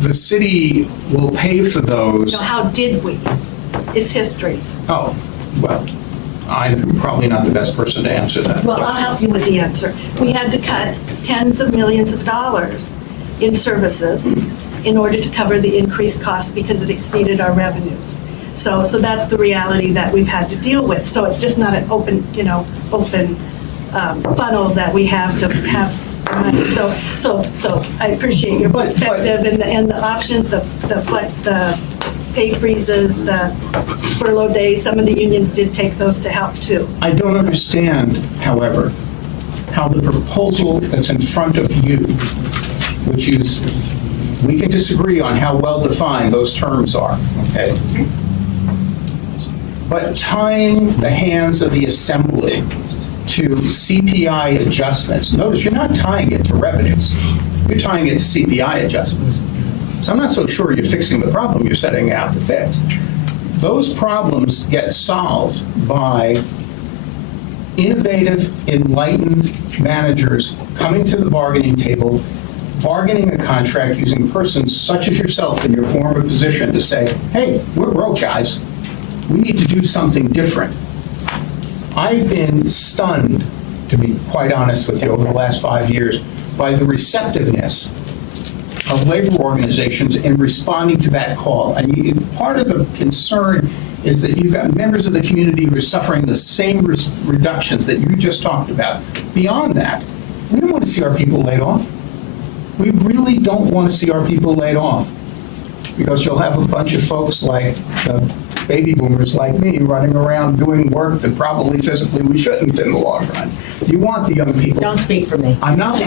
The city will pay for those. No, how did we? It's history. Oh, well, I'm probably not the best person to answer that. Well, I'll help you with the answer. We had to cut tens of millions of dollars in services in order to cover the increased costs because it exceeded our revenues. So that's the reality that we've had to deal with. So it's just not an open funnel that we have to have money. So I appreciate your perspective and the options, the flex, the pay freezes, the furlough days. Some of the unions did take those to help too. I don't understand, however, how the proposal that's in front of you, which is, we can disagree on how well-defined those terms are, okay? But tying the hands of the assembly to CPI adjustments, notice you're not tying it to revenues, you're tying it to CPI adjustments. So I'm not so sure you're fixing the problem you're setting out to fix. Those problems get solved by innovative, enlightened managers coming to the bargaining table, bargaining a contract using persons such as yourself in your former position to say, hey, we're broke, guys. We need to do something different. I've been stunned, to be quite honest with you, over the last 5 years by the receptiveness of labor organizations in responding to that call. And part of the concern is that you've got members of the community who are suffering the same reductions that you just talked about. Beyond that, we don't want to see our people laid off. We really don't want to see our people laid off, because you'll have a bunch of folks like baby boomers like me running around doing work that probably physically we shouldn't in the long run. You want the young people. Don't speak for me. I'm not.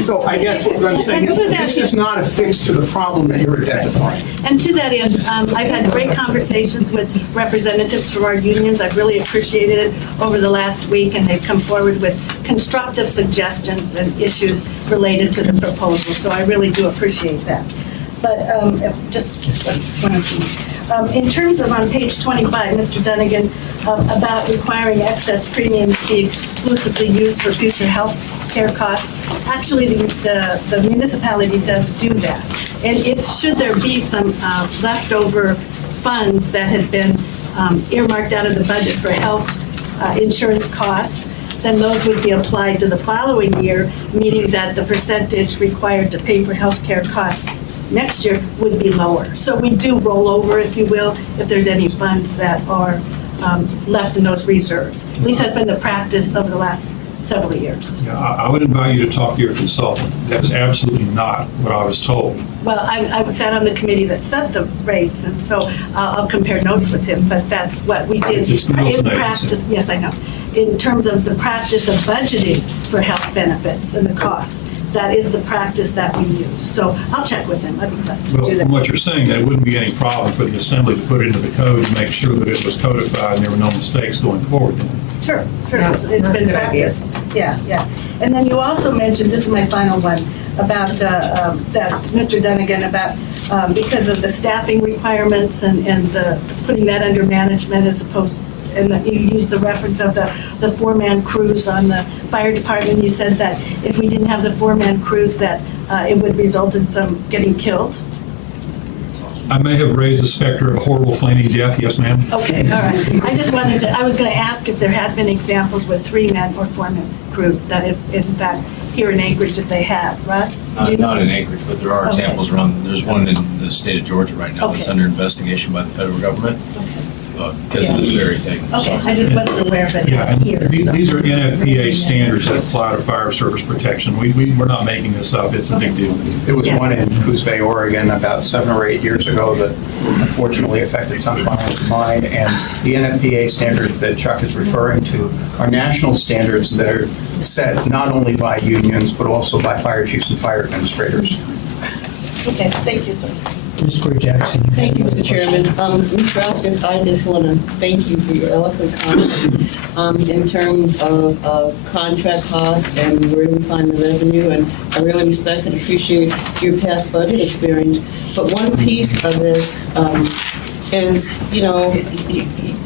So I guess what I'm saying is this is not a fix to the problem that you're identifying. And to that end, I've had great conversations with representatives from our unions. I've really appreciated it over the last week, and they've come forward with constructive suggestions and issues related to the proposal. So I really do appreciate that. But just one or two. In terms of on page 25, Mr. Dunnigan, about requiring excess premium to be exclusively used for future health care costs, actually the municipality does do that. And should there be some leftover funds that had been earmarked out of the budget for health insurance costs, then those would be applied to the following year, meaning that the percentage required to pay for health care costs next year would be lower. So we do roll over, if you will, if there's any funds that are left in those reserves. At least has been the practice over the last several years. Yeah, I would invite you to talk to your consultant. That's absolutely not what I was told. Well, I sat on the committee that set the rates, and so I'll compare notes with him, but that's what we did Just the most in names. practice. Yes, I know. In terms of the practice of budgeting for health benefits and the costs, that is the practice that we use. So I'll check with him. I'd be glad to Well, do that. from what you're saying, there wouldn't be any problem for the assembly to put it into the code and make sure that it was codified and there were no mistakes going forward. Sure. Yeah, It's that's a been good idea. practice. Yeah. And then you also mentioned, this is my final one, about that, Mr. Dunnigan, about because of the staffing requirements and the putting that under management as opposed, and that you used the reference of the four-man crews on the fire department. You said that if we didn't have the four-man crews, that it would result in some getting killed. I may have raised the specter of horrible flaming death, yes, ma'am. Okay, all right. I was going to ask if there had been examples with three-man or four-man crews, that if, in fact, here in Anchorage, if they had, right? Do you- Not in Anchorage, but there are Okay. examples around. There's one in the state of Georgia right now that's Okay. under investigation by the federal government because of this very thing. Okay, I just wasn't aware of it Yeah, and here. so- these are NFPA standards that apply to fire service protection. We're not making this up. It's a big deal. There was Yeah. one in Coos Bay, Oregon, about 7 or 8 years ago that unfortunately affected some clients of mine. And the NFPA standards that Chuck is referring to are national standards that are set not only by unions, but also by fire chiefs and fire administrators. Okay, thank you, sir. Ms. Gray Jackson. Thank you, Mr. Chairman. Ms. Raskus, I just want to thank you for your eloquent comments in terms of contract costs and where we find the revenue. And I really respect and appreciate your past budget experience. But one piece of this is,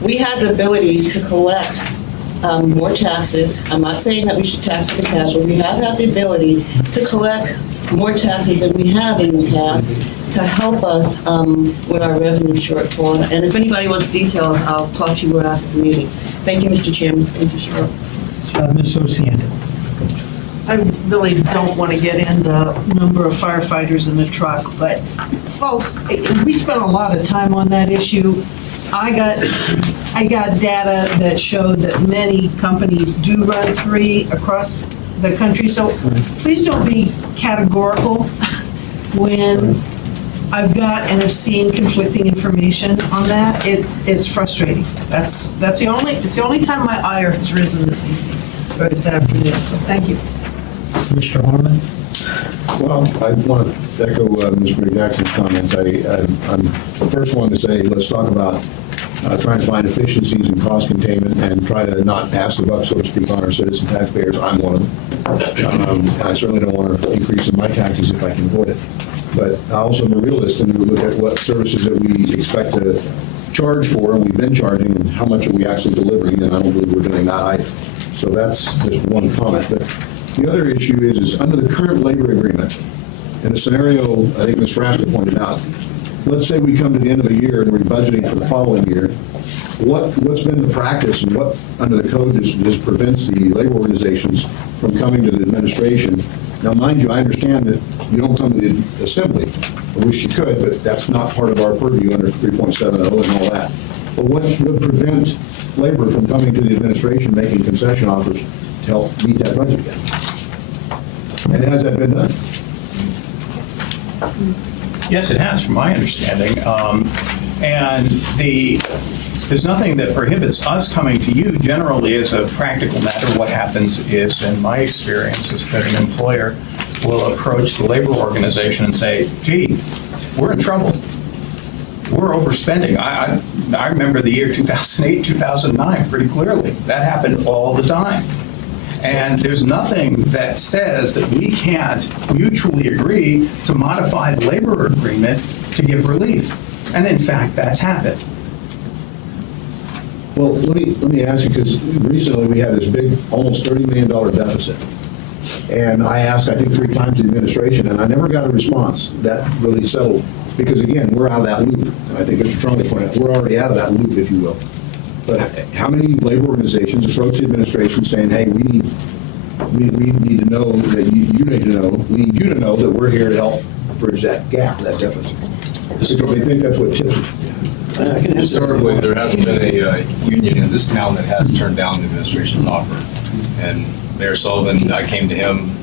we have the ability to collect more taxes. I'm not saying that we should tax the cash, but we have had the ability to collect more taxes than we have in the past to help us with our revenue shortfall. And if anybody wants details, I'll talk to you after the meeting. Thank you, Mr. Chairman. Thank you, Cheryl. Ms. Osiander. I really don't want to get into the number of firefighters in the truck, but folks, we spent a lot of time on that issue. I got data that showed that many companies do run 3 across the country, so please don't be categorical when I've got and have seen conflicting information on that. It's frustrating. It's the only time my ire has risen this evening, or this afternoon, so thank you. Mr. Harmon? Well, I want to echo Mr. Jackson's comments. I'm the first one to say, let's talk about trying to find efficiencies and cost containment and try to not pass the buck, so to speak, on our citizen taxpayers. I'm one of them. I certainly don't want to increase in my taxes if I can avoid it. But I also am a realist, and we look at what services that we expect to charge for, and we've been charging, and how much are we actually delivering, and I don't believe we're doing that either. So that's just one comment. But the other issue is under the current labor agreement, in a scenario I think Ms. Frasca pointed out, let's say we come to the end of the year and we're budgeting for the following year, what's been the practice and what under the code just prevents the labor organizations from coming to the administration? Now, mind you, I understand that you don't come to the assembly. I wish you could, but that's not part of our purview under 3.70 and all that. But what would prevent labor from coming to the administration, making concession offers to help meet that budget gap? And has that been done? Yes, it has, from my understanding. And there's nothing that prohibits us coming to you. Generally, as a practical matter, what happens is, in my experience, is that an employer will approach the labor organization and say, gee, we're in trouble. We're overspending. I remember the year 2008, 2009 pretty clearly. That happened all the time. And there's nothing that says that we can't mutually agree to modify the labor agreement to give relief. And in fact, that's happened. Well, let me ask you, because recently we had this big, almost $30 million deficit. And I asked, I think, 3 times the administration, and I never got a response that really settled. Because again, we're out of that loop. And I think Mr. Trumley pointed out, we're already out of that loop, if you will. But how many labor organizations approach the administration saying, hey, we need to know that you need to know, we need you to know that we're here to help bridge that gap, that deficit? Because they think that's what tips it. Historically, there hasn't been a union in this town that has turned down the administration's offer. And Mayor Sullivan, I came to him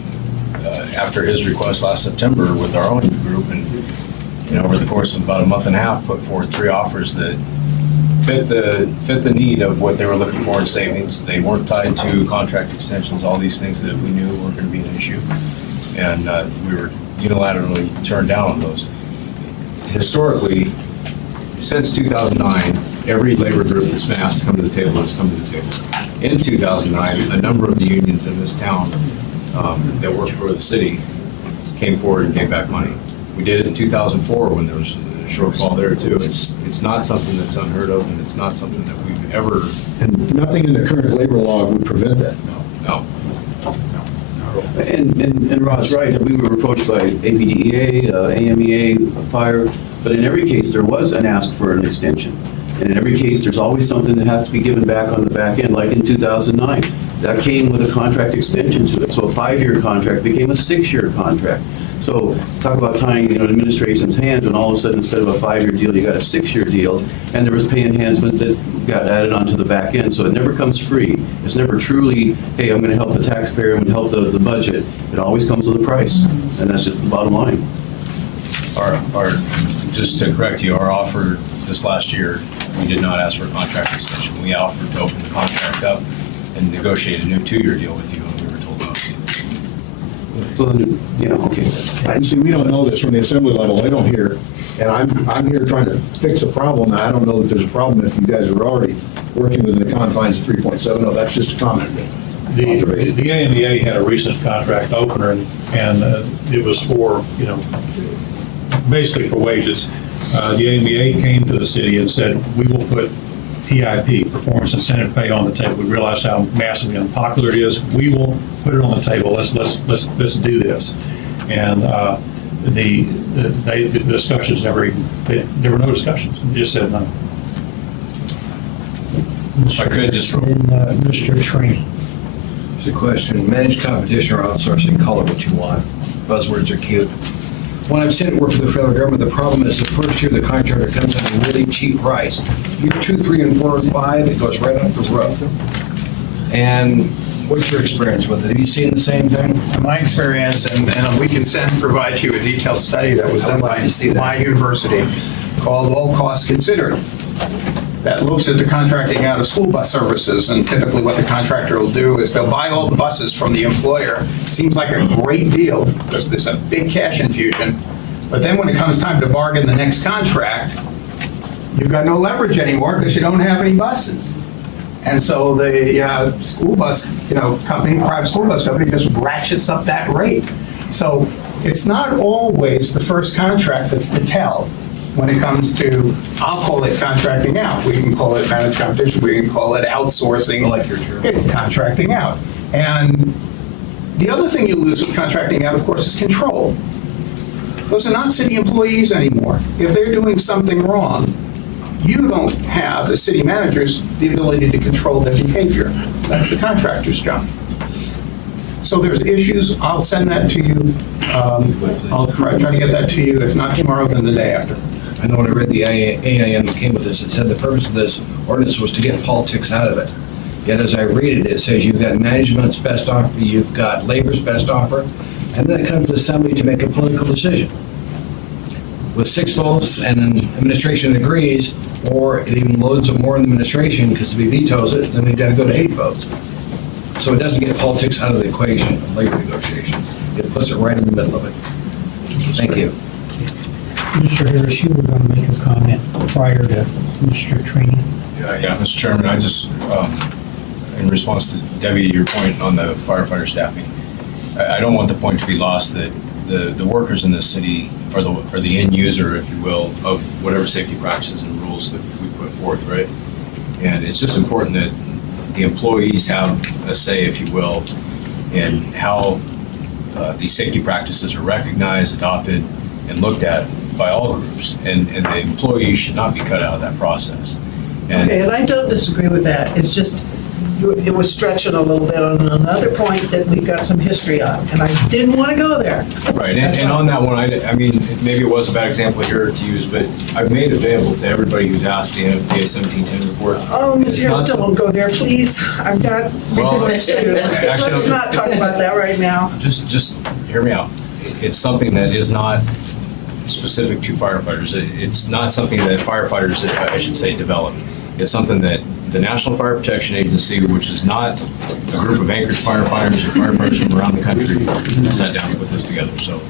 after his request last September with our own group, and over the course of about a month and a half, put forward 3 offers that fit the need of what they were looking for in savings. They weren't tied to contract extensions, all these things that we knew were going to be an issue. And we were unilaterally turned down on those. Historically, since 2009, every labor group that's been asked to come to the table has come to the table. In 2009, a number of the unions in this town that worked for the city came forward and gave back money. We did it in 2004 when there was a shortfall there too. It's not something that's unheard of, and it's not something that we've ever. And nothing in the current labor law would prevent that. No. And Rod's right, we were approached by ABDEA, AMEA, Fire, but in every case, there was an ask for an extension. And in every case, there's always something that has to be given back on the back end, like in 2009. That came with a contract extension to it. So a 5-year contract became a 6-year contract. So talk about tying the administration's hands when all of a sudden, instead of a 5-year deal, you got a 6-year deal. And there was pay enhancements that got added onto the back end. So it never comes free. It's never truly, hey, I'm going to help the taxpayer, I'm going to help the budget. It always comes with a price. And that's just the bottom line. Just to correct you, our offer this last year, we did not ask for a contract extension. We offered to open the contract up and negotiate a new 2-year deal with you, and we were told no. Yeah, okay. And see, we don't know this from the assembly level. They don't hear. And I'm here trying to fix a problem. And I don't know that there's a problem if you guys are already working within the confines of 3.70. That's just a comment. The AMEA had a recent contract opener, and it was for, basically for wages. The AMEA came to the city and said, we will put PIP, performance incentive pay, on the table. We realize how massively unpopular it is. We will put it on the table. Let's do this. And the discussions there were no discussions. They just said no. I could just. Mr. Train. There's a question. Managed competition or outsourcing, call it what you want. Buzzwords are cute. When I've seen it work for the federal government, the problem is the first year the contractor comes at a really cheap price. Year 2, 3, and 4, and 5, it goes right up the roof. And What's your experience with it? Have you seen the same thing? In my experience, and we can provide you a detailed study that was done by my university called All Costs Considered, that looks at the contracting out of school bus services, and typically what the contractor will do is they'll buy all the buses from the employer. Seems like a great deal, because there's a big cash infusion, but then when it comes time to bargain the next contract, you've got no leverage anymore because you don't have any buses. And so the school bus, company, private school bus company just ratchets up that rate. So it's not always the first contract that's the tell when it comes to, I'll call it contracting out. We can call it managed competition. We can call it outsourcing. Like your term. It's contracting out. And the other thing you lose with contracting out, of course, is control. Those are not city employees anymore. If they're doing something wrong, you don't have, as city managers, the ability to control their behavior. That's the contractor's job. So there's issues. I'll send that to you. I'll try to get that to you, if not tomorrow, then the day after. I know when I read the AIM that came with this, it said the purpose of this ordinance was to get politics out of it. Yet as I read it, it says you've got management's best offer, you've got labor's best offer, and then it comes to assembly to make a political decision. With 6 votes and then administration agrees, or it even loads them more in the administration because if he vetoes it, then we've got to go to 8 votes. So it doesn't get politics out of the equation of labor negotiations. It puts it right in the middle of it. Thank you. Mr. Harris, you were going to make a comment prior to Mr. Training. Yeah, Mr. Chairman, I just, in response to Debbie, your point on the firefighter staffing, I don't want the point to be lost that the workers in this city are the end user, if you will, of whatever safety practices and rules that we put forth, right? And it's just important that the employees have a say, if you will, in how these safety practices are recognized, adopted, and looked at by all groups. And the employees should not be cut out of that process. Okay, and I don't disagree with that. It's just, it was stretching a little bit on another point that we've got some history on, and I didn't want to go there. Right, and on that one, I mean, maybe it was a bad example here to use, but I've made available to everybody who's asked the NFPA 1710 report. Oh, It's Mr. Hill, not don't go there, please. I've got Well, this too. actually, Let's not talk about that right now. Just hear me out. It's something that is not specific to firefighters. It's not something that firefighters, I should say, develop. It's something that the National Fire Protection Agency, which is not a group of Anchorage firefighters or firefighters from around the country, sat down and put this together. So,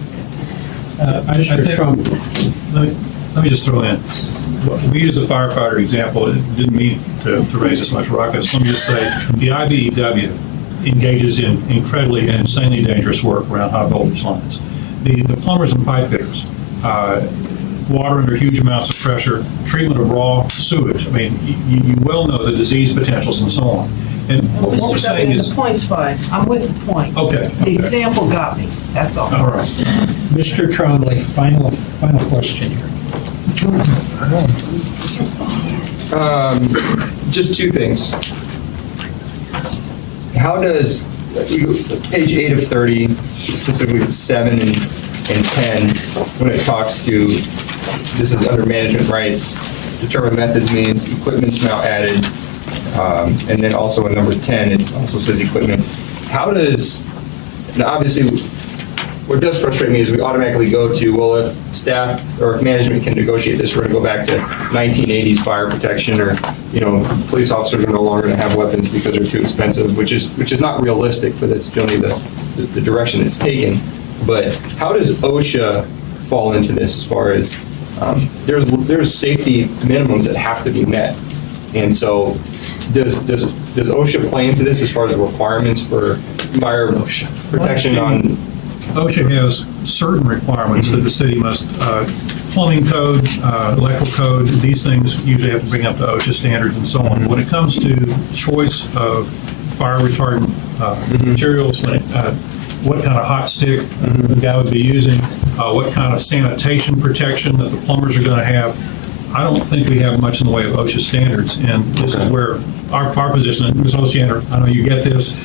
I think, let me just throw in, we use the firefighter example, it didn't mean to raise this much ruckus. Let me just say, the IBEW engages in incredibly and insanely dangerous work around high voltage lines. The plumbers and pipe fitters, water under huge amounts of pressure, treatment of raw sewage. I mean, you well know the disease potentials and so on. And what we're saying is... The point's fine. I'm with the point. Okay. The example got me, that's all. All right. Mr. Trombley, final question here. Just 2 things. How does, page 8 of 30, specifically 7 and 10, when it talks to, this is under management rights, determine methods means equipment's now added, and then also in number 10, it also says equipment. How does, and obviously, what does frustrate me is we automatically go to, well, if staff or if management can negotiate this, we're going to go back to 1980s fire protection, or, police officers are no longer going to have weapons because they're too expensive, which is not realistic, but it's generally the direction it's taken. But how does OSHA fall into this as far as there's safety minimums that have to be met, and so does OSHA play into this as far as requirements for fire protection on? OSHA has certain requirements that the city must, plumbing code, electrical code, these things usually have to bring up to OSHA standards and so on. When it comes to choice of fire retardant materials, what kind of hot stick the guy would be using, what kind of sanitation protection that the plumbers are going to have, I don't think we have much in the way of OSHA standards, and this is where our position, and Ms. Oceander, I know you get this,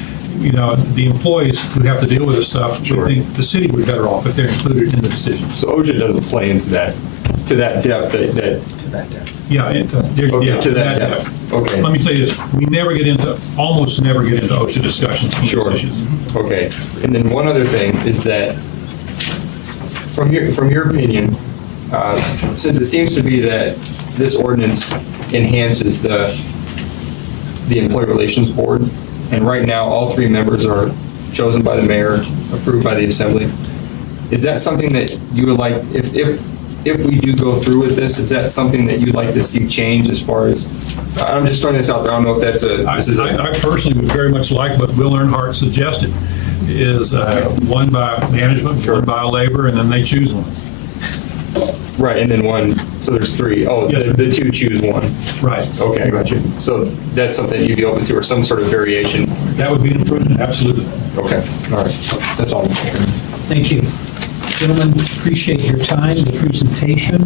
the employees who have to deal with this stuff, we think the city would be better off if they're included in the decision. So OSHA doesn't play into that to that depth that Yeah, Okay, to that depth. Okay. Let me say this, we almost never get into OSHA discussions on these Sure. issues. Okay. And then one other thing is that, from your opinion, since it seems to be that this ordinance enhances the Employee Relations Board, and right now, all 3 members are chosen by the mayor, approved by the assembly, is that something that you would like, if we do go through with this, is that something that you'd like to see change as far as, I'm just throwing this out there, I don't know if that's I personally would very much like what Will Earnhardt suggested, is one by management, one by labor, and then they choose one. Right, and then one, so there's 3. Oh, Yes. the 2 choose one. Right. Okay, I got you. So that's something you'd be open to, or some sort of variation? That would be an improvement, absolutely. Okay, all right. That's all, Mr. Chairman. Thank you. Gentlemen, appreciate your time, the presentation.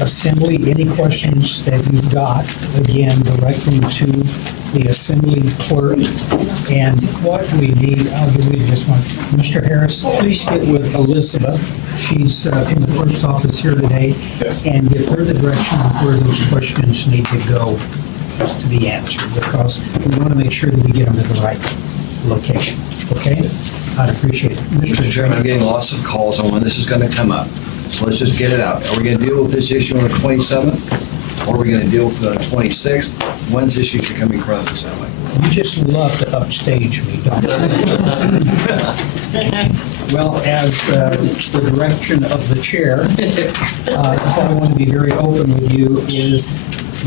Assembly, any questions that you've got, again, direct them to the Assembly clerk. And what we need, I'll give you just one. Mr. Harris, please get with Elizabeth. She's in the clerk's office here today, and give her the direction of where those questions need to go to be answered, because we want to make sure that we get them to the right location. Okay? I'd appreciate it. Mr. Chairman, I'm getting lots of calls on when this is going to come up. So let's just get it out. Are we going to deal with this issue on the 27th? Or are we going to deal with the 26th? When's this issue coming in front of the Assembly? You just love to upstage me, don't you? Well, as the direction of the chair, what I want to be very open with you is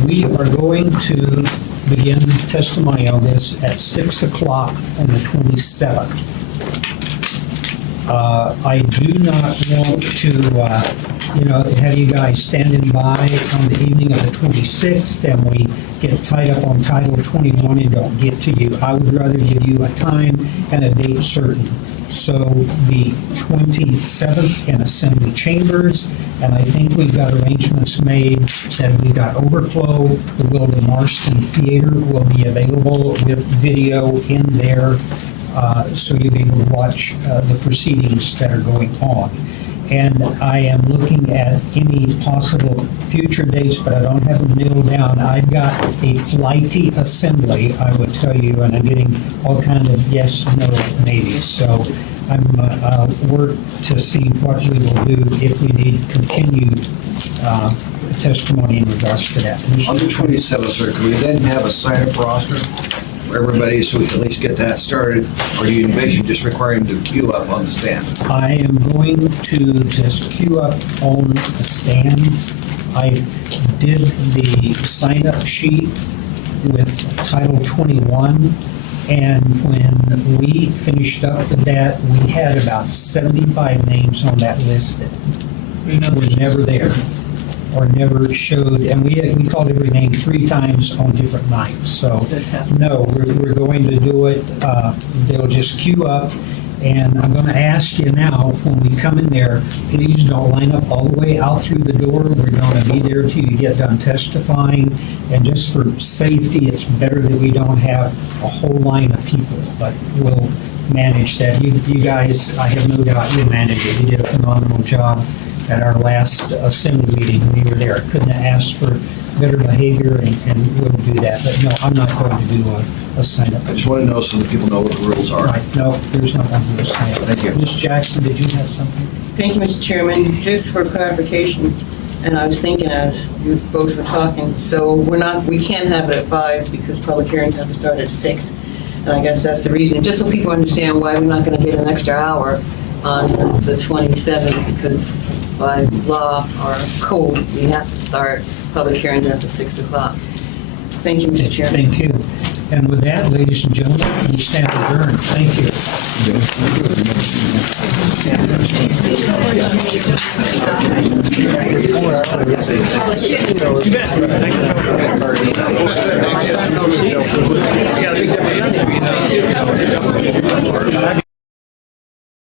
we are going to begin testimony on this at 6 o'clock on the 27th. I do not want to, have you guys standing by on the evening of the 26th, and we get tied up on Title 21 and don't get to you. I would rather give you a time and a date certain. So the 27th in Assembly Chambers, and I think we've got arrangements made that we've got overflow. The William Marston Theater will be available with video in there, so you'll be able to watch the proceedings that are going on. And I am looking at any possible future dates, but I don't have them nailed down. I've got a flighty assembly, I would tell you, and I'm getting all kinds of yes, no, maybes. So I'm work to see what we will do if we need continued testimony in regards to that. On the 27th, sir, can we then have a sign-up roster for everybody so we can at least get that started? Or do you envision just requiring them to queue up on the stand? I am going to just queue up on the stand. I did the sign-up sheet with Title 21, and when we finished up with that, we had about 75 names on that list that were never there or never showed, and we called every name 3 times on different nights. So, no, we're going to do it. They'll just queue up. And I'm going to ask you now, when we come in there, please don't line up all the way out through the door. We're going to be there till you get done testifying. And just for safety, it's better that we don't have a whole line of people, but we'll manage that. You guys, I have no doubt you managed it. You did a phenomenal job at our last assembly meeting when you were there. I couldn't have asked for better behavior, and we'll do that. But no, I'm not going to do a sign-up. I just want to know so that people know what the rules are. Right, no, there's not going to be a sign-up. Thank you. Ms. Jackson, did you have something? Thank you, Mr. Chairman. Just for clarification, and I was thinking as you folks were talking, so we can't have it at 5 because public hearings have to start at 6. And I guess that's the reason, just so people understand why we're not going to get an extra hour on the 27th, because by law or code, we have to start public hearings after 6 o'clock. Thank you, Mr. Chairman. Thank you. And with that, ladies and gentlemen, we stand adjourned. Thank you.